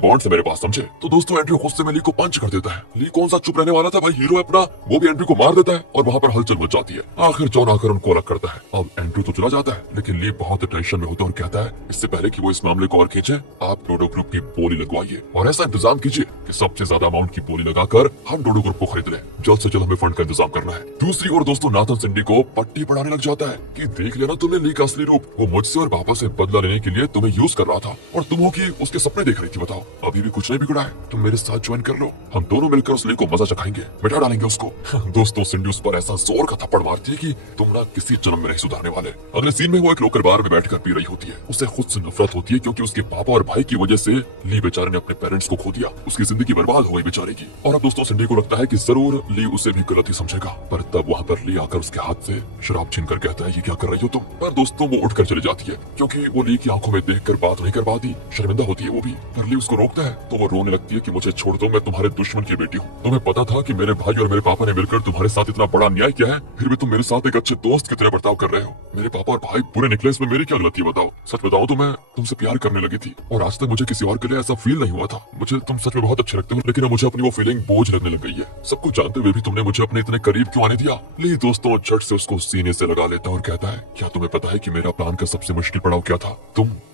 बॉन्ड से मेरे पास, समझे? तो दोस्तों एंड्रयू गुस्से में ली को पंच कर देता है। ली कौन सा चुप रहने वाला था भाई, हीरो है अपना, वो भी एंड्रयू को मार देता है और वहाँ पर हलचल मच जाती है। आखिर जॉन आकर उनको अलग करता है। अब एंड्रयू तो चला जाता है लेकिन ली बहुत टेंशन में होता है और कहता है इससे पहले कि वो इस मामले को और खींचे, आप डोडो ग्रुप की बोली लगवाइए और ऐसा इंतजाम कीजिए कि सबसे ज्यादा अमाउंट की बोली लगाकर हम डोडो ग्रुप को खरीद लें। जल्द से जल्द हमें फंड का इंतजाम करना है। दूसरी ओर दोस्तों नाथन सिंडी को पट्टी पढ़ाने लग जाता है कि देख लेना तुमने ली का असली रूप, वो मुझसे और पापा से बदला लेने के लिए तुम्हें यूज कर रहा था और तुम हो कि उसके सपने देख रही थी। बताओ अभी भी कुछ नहीं बिगड़ा है, तुम मेरे साथ ज्वाइन कर लो, हम दोनों मिलकर उस ली को मजा चखाएंगे, मिटा डालेंगे उसको। दोस्तों सिंडी उस पर ऐसा जोर का थप्पड़ मारती है कि तुम ना किसी जन्म में नहीं सुधारने वाले। अगले सीन में वो एक लोकर बार में बैठकर पी रही होती है। उसे खुद से नफरत होती है क्योंकि उसके पापा और भाई की वजह से ली बेचारे ने अपने पेरेंट्स को खो दिया, उसकी जिंदगी बर्बाद हो गई बेचारे की। और अब दोस्तों सिंडी को लगता है कि जरूर ली उसे भी गलत ही समझेगा, पर तब वहाँ पर ली आकर उसके हाथ से शराब छीन कर कहता है ये क्या कर रही हो तुम? पर दोस्तों वो उठकर चली जाती है क्योंकि वो ली की आंखों में देखकर बात नहीं कर पाती, शर्मिंदा होती है वो भी। पर ली उसको रोकता है तो वो रोने लगती है कि मुझे छोड़ दो, मैं तुम्हारे दुश्मन की बेटी हूँ। तुम्हें पता था कि मेरे भाई और मेरे पापा ने मिलकर तुम्हारे साथ इतना बड़ा अन्याय किया है, फिर भी तुम मेरे साथ एक अच्छे दोस्त की तरह बर्ताव कर रहे हो। मेरे पापा और भाई बुरे निकले, इसमें मेरी क्या गलती बताओ? सच बताऊं तो मैं तुमसे प्यार करने लगी थी और आज तक मुझे किसी और के लिए ऐसा फील नहीं हुआ था। मुझे तुम सच में बहुत अच्छे लगते हो, लेकिन अब मुझे अपनी वो फीलिंग बोझ लगने लग गई है। सब कुछ जानते हुए भी तुमने मुझे अपने इतने करीब क्यों आने दिया? ली दोस्तों झट से उसको सीने से लगा लेता है और कहता है क्या तुम्हें पता है कि मेरा प्लान का सबसे मुश्किल पड़ाव क्या था?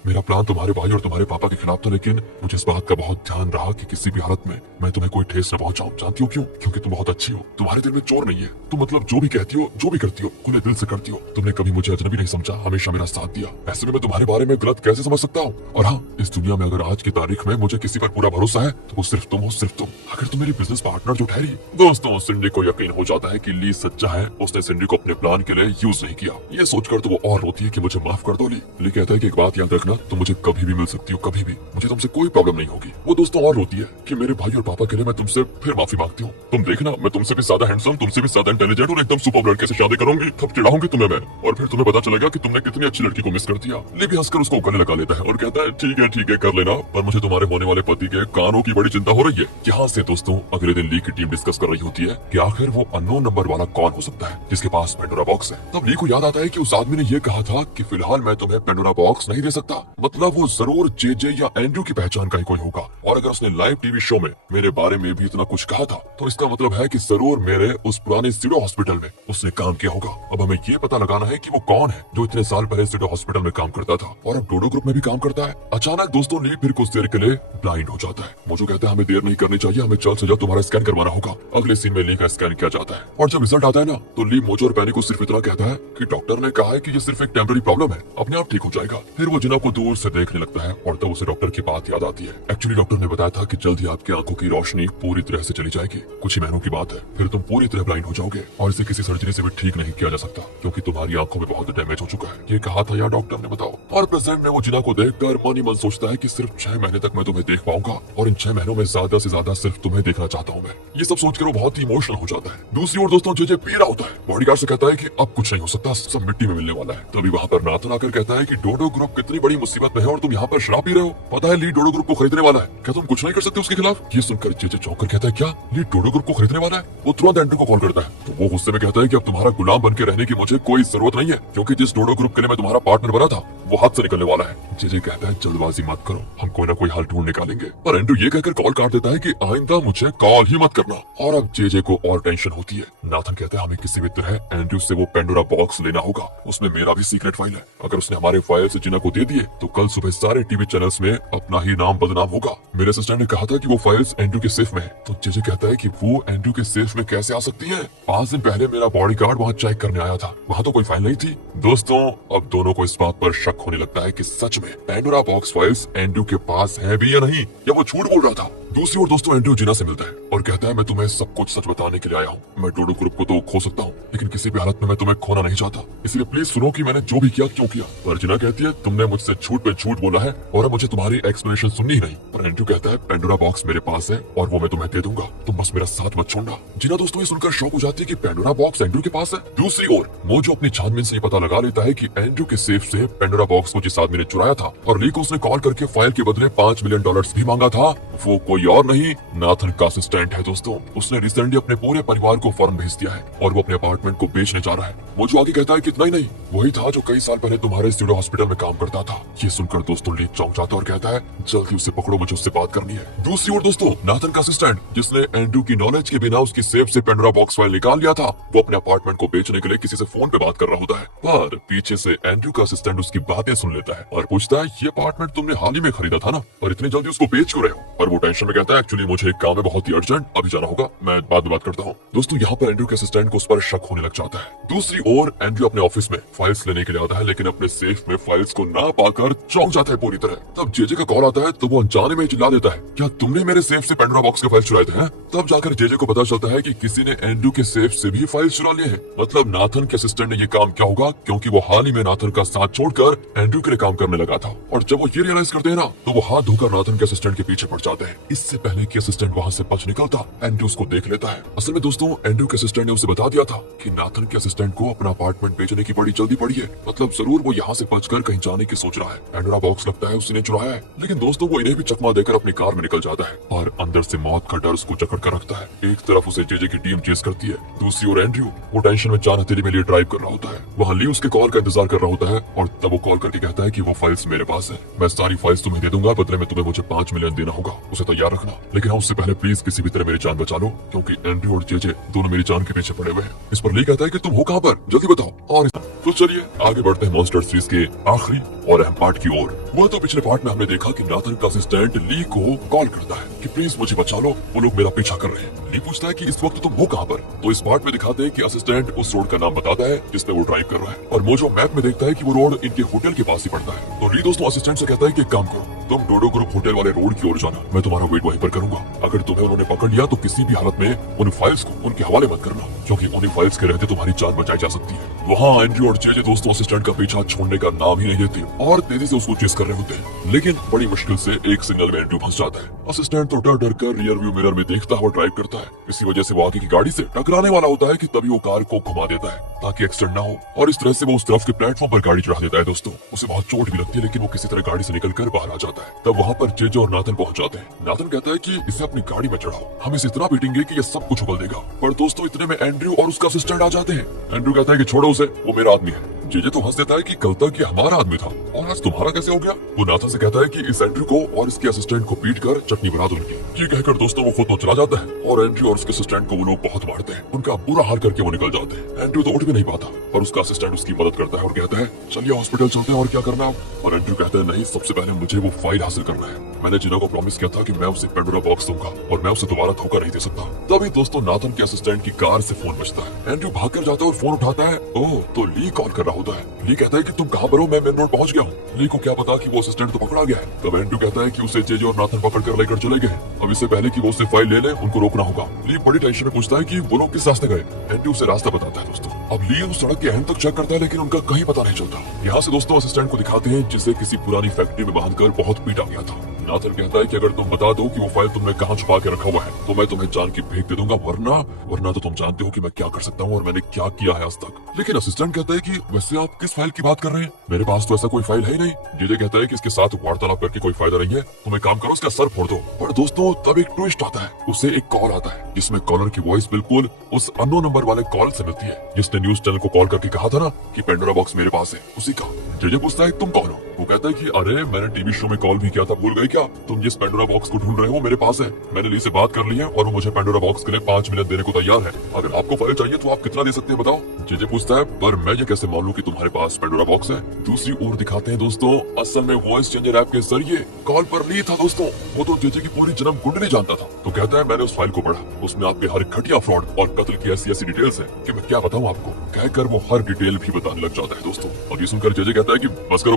मेरा प्लान तुम्हारे भाई और तुम्हारे पापा के खिलाफ था, लेकिन मुझे इस बात का बहुत ध्यान रहा कि किसी भी हालत में मैं तुम्हें कोई ठेस न पहुंचाऊं। जानती हो क्यों? क्योंकि तुम बहुत अच्छी हो, तुम्हारे दिल में चोर नहीं है, तुम मतलब जो भी कहती हो, जो भी करती हो, खुले दिल से करती हो। तुमने कभी मुझे अजनबी नहीं समझा, हमेशा मेरा साथ दिया। ऐसे में मैं तुम्हारे बारे में गलत कैसे समझ सकता हूँ? और हाँ, इस दुनिया में अगर आज की तारीख में मुझे किसी पर पूरा भरोसा है तो वो सिर्फ तुम हो, सिर्फ तुम। अगर तुम मेरी बिजनेस पार्टनर जो ठहरी। दोस्तों सिंडी को यकीन हो जाता है कि ली सच्चा है, उसने सिंडी को अपने प्लान के लिए यूज नहीं किया। ये सोचकर तो वो और रोती है कि मुझे माफ कर दो ली कहता है कि एक बात याद रखना, तुम मुझे कभी भी मिल सकती हो, कभी भी, मुझे तुमसे कोई प्रॉब्लम नहीं होगी। वो दोस्तों और रोती है कि मेरे भाई और पापा के लिए मैं तुमसे फिर माफी मांगती हूँ। तुम देखना मैं तुमसे भी ज्यादा हैंडसम, तुमसे भी ज्यादा इंटेलिजेंट और एकदम सुपर लड़के से शादी करूंगी, तब चिढ़ाऊंगी तुम्हें मैं, और फिर तुम्हें पता चलेगा कि तुमने कितनी अच्छी लड़की को मिस कर दिया। ली भी हंसकर उसको गले लगा लेता है और कहता है ठीक है कर लेना, पर मुझे तुम्हारे होने वाले पति के कानों की बड़ी चिंता हो रही है। यहाँ से दोस्तों अगले दिन ली की टीम डिस्कस कर रही होती है कि आखिर वो अननोन नंबर वाला कौन हो सकता है जिसके पास पेंडोरा बॉक्स है। तब ली को याद आता है कि उस आदमी ने ये कहा था कि फिलहाल मैं तुम्हें पेंडोरा बॉक्स नहीं दे सकता, मतलब वो जरूर जेजे या एंड्रयू की पहचान का ही कोई होगा। और अगर उसने लाइव टीवी शो में मेरे बारे में भी इतना कुछ कहा था तो इसका मतलब है कि जरूर मेरे उस पुराने सिडो हॉस्पिटल में उसने काम किया होगा। अब हमें ये पता लगाना है कि वो कौन है जो इतने साल पहले सिडो हॉस्पिटल में काम करता था और अब डोडो ग्रुप में भी काम करता है। अचानक दोस्तों ली फिर कुछ देर के लिए ब्लाइंड हो जाता है। मुझे कहता है हमें देर नहीं करनी चाहिए, हमें जल्द से जल्द तुम्हारा स्कैन करवाना होगा। अगले सीन में ली का स्कैन किया जाता है और जब रिजल्ट आता है ना तो ली मोजो और पैनी को सिर्फ इतना कहता है कि डॉक्टर ने कहा है कि ये सिर्फ एक टेम्पररी प्रॉब्लम है, अपने आप ठीक हो जाएगा। फिर वो जिना को दूर से देखने लगता है और तब उसे डॉक्टर की बात याद आती है। एक्चुअली डॉक्टर ने बताया था कि जल्द ही आपकी आंखों की रोशनी पूरी तरह से चली जाएगी, कुछ ही महीनों की बात है, फिर तुम पूरी तरह ब्लाइंड हो जाओगे और इसे किसी सर्जरी से भी ठीक नहीं किया जा सकता क्योंकि तुम्हारी आंखों में बहुत डैमेज हो चुका है। ये कहा था यार डॉक्टर ने, बताओ। और प्रेजेंट में वो जिना को देखकर मन ही मन सोचता है कि सिर्फ 6 महीने तक मैं तुम्हें देख पाऊंगा और इन 6 महीनों में ज्यादा से ज्यादा सिर्फ तुम्हें देखना चाहता हूँ मैं। ये सब सोचकर वो बहुत ही इमोशनल हो जाता है। दूसरी ओर दोस्तों जेजे पी रहा होता है। बॉडीगार्ड से कहता है कि अब कुछ नहीं हो सकता, सब मिट्टी में मिलने वाला है। तभी वहाँ पर नाथन आकर कहता है कि डोडो ग्रुप कितनी बड़ी मुसीबत में है और तुम यहाँ पर शराब पी रहे हो। पता है ली डोडो ग्रुप को खरीदने वाला है, क्या तुम कुछ नहीं कर सकते उसके खिलाफ? ये सुनकर जेजे चौंक कर कहता है क्या ली डोडो ग्रुप को खरीदने वाला है? वो तुरंत एंड्रयू को कॉल करता है तो वो गुस्से में कहता है कि अब तुम्हारा गुलाम बन के रहने की मुझे कोई जरूरत नहीं है क्योंकि जिस डोडो ग्रुप के लिए मैं तुम्हारा पार्टनर बना था वो हाथ से निकलने वाला है। जेजे कहता है जल्दबाजी मत करो, हम कोई ना कोई हल ढूंढ निकालेंगे। पर एंड्रयू ये कहकर कॉल काट देता है कि आइंदा मुझे कॉल ही मत करना। और अब जेजे को और टेंशन होती है। नाथन कहता है हमें किसी भी तरह एंड्रयू से वो पेंडोरा बॉक्स लेना होगा, उसमें मेरा भी सीक्रेट फाइल है। अगर उसने हमारे फाइल से जिना को दे दिए तो कल सुबह सारे टीवी चैनल्स में अपना ही नाम बदनाम होगा। मेरे असिस्टेंट ने कहा था कि वो फाइल्स एंड्रयू के सेफ में है। तो जेजे कहता है कि वो एंड्रयू के सेफ में कैसे आ सकती है? 5 दिन पहले मेरा बॉडीगार्ड वहाँ चेक करने आया था, वहाँ तो कोई फाइल नहीं थी। दोस्तों अब दोनों को इस बात पर शक होने लगता है कि सच में पेंडोरा बॉक्स फाइल्स एंड्रयू के पास है भी या नहीं, या वो झूठ बोल रहा था। दूसरी ओर दोस्तों एंड्रयू जिना से मिलता है और कहता है मैं तुम्हें सब कुछ सच बताने के लिए आया हूँ। मैं डोडो ग्रुप को तो खो सकता हूँ लेकिन किसी भी हालत में मैं तुम्हें खोना नहीं चाहता, इसलिए प्लीज सुनो कि मैंने जो भी किया क्यों किया। पर जिना कहती है तुमने मुझसे झूठ पे झूठ बोला है और अब मुझे तुम्हारी एक्सप्लेनेशन सुननी ही नहीं। पर एंड्रयू कहता है पेंडोरा बॉक्स मेरे पास है और वो मैं तुम्हें दे दूंगा, तुम बस मेरा साथ मत छोड़ना। जिना दोस्तों ये सुनकर शॉक हो जाती है कि पेंडोरा बॉक्स एंड्रयू के पास है। दूसरी ओर मोजो अपनी छानबीन से पता लगा लेता है कि एंड्रयू के सेफ से पेंडोरा बॉक्स को जिस आदमी ने चुराया था और ली को उसने कॉल करके फाइल के बदले $5 मिलियन भी मांगा था, वो कोई और नहीं नाथन का असिस्टेंट है। दोस्तों उसने रिसेंटली अपने पूरे परिवार को फॉरेन भेज दिया है और वो अपने अपार्टमेंट को बेचने जा रहा है। मोजो आगे कहता है कि इतना ही नहीं, वही था जो कई साल पहले तुम्हारे स्टूडियो हॉस्पिटल में काम करता था। ये सुनकर दोस्तों ली चौंक जाता है और कहता है जल्दी उसे पकड़ो, मुझे उससे बात करनी है। दूसरी ओर दोस्तों नाथन का असिस्टेंट जिसने एंड्रयू की नॉलेज के बिना उसकी सेफ से पेंडोरा बॉक्स फाइल निकाल लिया था, वो अपने अपार्टमेंट को बेचने के लिए किसी से फोन पे बात कर रहा होता है। पर पीछे से एंड्रयू का असिस्टेंट उसकी बातें सुन लेता है और पूछता है ये अपार्टमेंट तुमने हाल ही में खरीदा था ना, और इतनी जल्दी उसको बेच क्यों रहे हो? पर वो टेंशन में कहता है एक्चुअली मुझे एक काम है बहुत ही अर्जेंट, अभी जाना होगा, मैं बाद में बात करता हूँ। दोस्तों यहाँ पर एंड्रयू के असिस्टेंट को उस पर शक होने लग जाता है। दूसरी ओर एंड्रयू अपने ऑफिस में फाइल्स लेने के लिए आता है लेकिन अपने सेफ में फाइल्स को ना पाकर चौंक जाता है पूरी तरह। तब जेजे का कॉल आता है तो वो अनजाने में चिल्ला देता है क्या तुमने मेरे सेफ से पेंडोरा बॉक्स के फाइल चुराए थे? तब जाकर जेजे को पता चलता है कि किसी ने एंड्रयू के सेफ से भी फाइल चुरा लिए हैं। मतलब नाथन के असिस्टेंट ने ये काम किया होगा क्योंकि वो हाल ही में नाथन का साथ छोड़कर एंड्रयू के लिए काम करने लगा था, और जब वो ये रियलाइज करते हैं ना तो वो हाथ धोकर नाथन के असिस्टेंट के पीछे पड़ जाते हैं। इससे पहले कि असिस्टेंट वहाँ से बच निकलता एंड्रयू उसको देख लेता है। असल में दोस्तों एंड्रयू के असिस्टेंट ने उसे बता दिया था कि नाथन के असिस्टेंट को अपना अपार्टमेंट बेचने की बड़ी जल्दी पड़ी है, मतलब जरूर वो यहाँ से बचकर कहीं जाने की सोच रहा है। पेंडोरा बॉक्स लगता है उसने चुराया है, लेकिन दोस्तों वो इन्हें भी चकमा देकर अपनी कार में निकल जाता है और अंदर से मौत का डर उसको जकड़ कर रखता है। एक तरफ उसे जेजे की टीम चेस करती है, दूसरी ओर एंड्रयू वो टेंशन में जान हथेली में लिए ड्राइव कर रहा होता है। वहाँ ली उसके कॉल का इंतजार कर रहा होता है और तब वो कॉल करके कहता है कि वो फाइल्स मेरे पास है, मैं सारी फाइल्स तुम्हें दे दूंगा, बदले में तुम्हें मुझे $5 मिलियन देना होगा, उसे तैयार रखना। लेकिन हाँ उससे पहले प्लीज किसी भी तरह मेरी जान बचा लो क्योंकि एंड्रयू और जेजे दोनों मेरी जान के पीछे पड़े हुए हैं। इस पर ली कहता है कि तुम हो कहाँ पर, जल्दी बताओ। और तो चलिए आगे बढ़ते हैं मॉन्स्टर सीरीज के आखिरी और अहम पार्ट की ओर। वह तो पिछले पार्ट में हमने देखा कि नाथन का असिस्टेंट ली को कॉल करता है कि प्लीज मुझे बचा लो, वो लोग मेरा पीछा कर रहे हैं। ली पूछता है कि इस वक्त तुम हो कहाँ पर, तो इस पार्ट में दिखाते हैं कि असिस्टेंट उस रोड का नाम बताता है जिस पे वो ड्राइव कर रहा है और मोजो मैप में देखता है कि वो रोड इनके होटल के पास ही पड़ता है। तो ली दोस्तों असिस्टेंट से कहता है कि एक काम करो, तुम डोडो ग्रुप होटल वाले रोड की ओर जाना, मैं तुम्हारा वेट वहीं पर करूंगा। अगर तुम्हें उन्होंने पकड़ लिया तो किसी भी हालत में उन फाइल्स को उनके हवाले मत करना क्योंकि उन्हीं फाइल्स के रहते तुम्हारी जान बचाई जा सकती है। वहाँ एंड्रयू और जेजे दोस्तों असिस्टेंट का पीछा छोड़ने का नाम ही नहीं लेते और तेजी से उसको चेस कर रहे होते हैं, लेकिन बड़ी मुश्किल से एक सिग्नल में एंड्रयू फंस जाता है। असिस्टेंट तो डर डर कर रियर व्यू मिरर में देखता हुआ ड्राइव करता है, इसी वजह से वो आगे की गाड़ी से टकराने वाला होता है कि तभी वो कार को घुमा देता है ताकि एक्सीडेंट ना हो, और इस तरह से वो उस तरफ के प्लेटफॉर्म पर गाड़ी चढ़ा देता है। दोस्तों उसे बहुत चोट भी लगती है लेकिन वो किसी तरह गाड़ी से निकलकर बाहर आ जाता है। तब वहाँ पर जेजे और नाथन पहुंच जाते हैं। नाथन कहता है कि इसे अपनी गाड़ी में चढ़ाओ, हम इसे इतना पीटेंगे कि ये सब कुछ उगल देगा। पर दोस्तों इतने में एंड्रयू और उसका असिस्टेंट आ जाते हैं। एंड्रयू कहता है कि छोड़ो उसे, वो मेरा आदमी है। जेजे तो हंस देता है कि कल तक ये हमारा आदमी था और आज तुम्हारा कैसे हो गया। वो नाथन से कहता है कि इस एंड्रयू को और इसके असिस्टेंट को पीट कर चटनी बना दो उनकी। ये कहकर दोस्तों वो खुद तो चला जाता है और एंड्रयू और उसके असिस्टेंट को वो लोग बहुत मारते हैं, उनका बुरा हाल करके वो निकल जाते हैं। एंड्रयू तो उठ भी नहीं पाता पर उसका असिस्टेंट उसकी मदद करता है और कहता है चलिए हॉस्पिटल चलते हैं और क्या करना है। और एंड्रयू कहता है नहीं, सबसे पहले मुझे वो फाइल हासिल करना है, मैंने जिना को प्रॉमिस किया था कि मैं उसे पेंडोरा बॉक्स दूंगा और मैं उसे दोबारा धोखा नहीं दे सकता। तभी दोस्तों नाथन के असिस्टेंट की कार से फोन बजता है। एंड्रयू भागकर जाता है और फोन उठाता है। ओह तो ली कॉल कर रहा होता है। ली कहता है कि तुम कहाँ पर हो, मैं मेन रोड पहुंच गया हूँ। ली को क्या पता कि वो असिस्टेंट तो पकड़ा गया है। तब एंड्रयू कहता है कि उसे जेजे और नाथन पकड़ कर लेकर चले गए, अब इससे पहले कि वो उसे फाइल ले ले उनको रोकना होगा। ली बड़ी टेंशन में पूछता है कि वो लोग किस रास्ते गए। एंड्रयू उसे रास्ता बताता है। दोस्तों अब ली उस सड़क के एंड तक चेक करता है लेकिन उनका कहीं पता नहीं चलता। यहाँ से दोस्तों असिस्टेंट को दिखाते हैं जिसे किसी पुरानी फैक्ट्री में बांधकर बहुत पीटा गया था। नाथन कहता है कि अगर तुम बता दो कि वो फाइल तुमने कहाँ छुपा के रखा हुआ है तो मैं तुम्हें जान की भेंट दे दूंगा, वरना तो तुम जानते हो कि मैं क्या कर सकता हूँ और मैंने क्या किया है आज तक। लेकिन असिस्टेंट कहता है कि वैसे आप किस फाइल की बात कर रहे हैं, मेरे पास तो ऐसा कोई फाइल है ही नहीं। जेजे कहता है कि इसके साथ वार्तालाप करके कोई फायदा नहीं है, तुम एक काम करो इसका सर फोड़ दो। पर दोस्तों तब एक ट्विस्ट आता है, उसे एक कॉल आता है जिसमें कॉलर की वॉइस बिल्कुल उस अननोन नंबर वाले कॉल से मिलती है जिसने न्यूज चैनल को कॉल करके कहा था ना कि पेंडोरा बॉक्स मेरे पास है, उसी का। जेजे पूछता है तुम कौन हो। वो कहता है कि अरे मैंने टीवी शो में कॉल भी किया था, भूल गए क्या, तुम जिस पेंडोरा बॉक्स को ढूंढ रहे हो मेरे पास है, मैंने ली से बात कर ली है और वो मुझे पेंडोरा बॉक्स के लिए $5 मिलियन देने को तैयार है। अगर आपको फाइल चाहिए तो आप कितना दे सकते हैं बताओ। जेजे पूछता है पर मैं ये कैसे मान लूं कि तुम्हारे पास पेंडोरा बॉक्स है। दूसरी ओर दिखाते हैं दोस्तों असल में वॉइस चेंजर ऐप के जरिए कॉल पर ली था। दोस्तों वो तो जेजे की पूरी जन्म कुंडली जानता था। तो कहता है मैंने उस फाइल को पढ़ा, उसमें आपके हर घटिया फ्रॉड और कत्ल की ऐसी डिटेल्स है कि मैं क्या बताऊं आपको। कहकर वो हर डिटेल भी बताने लग जाता है। दोस्तों अब ये सुनकर जेजे कहता है कि बस करो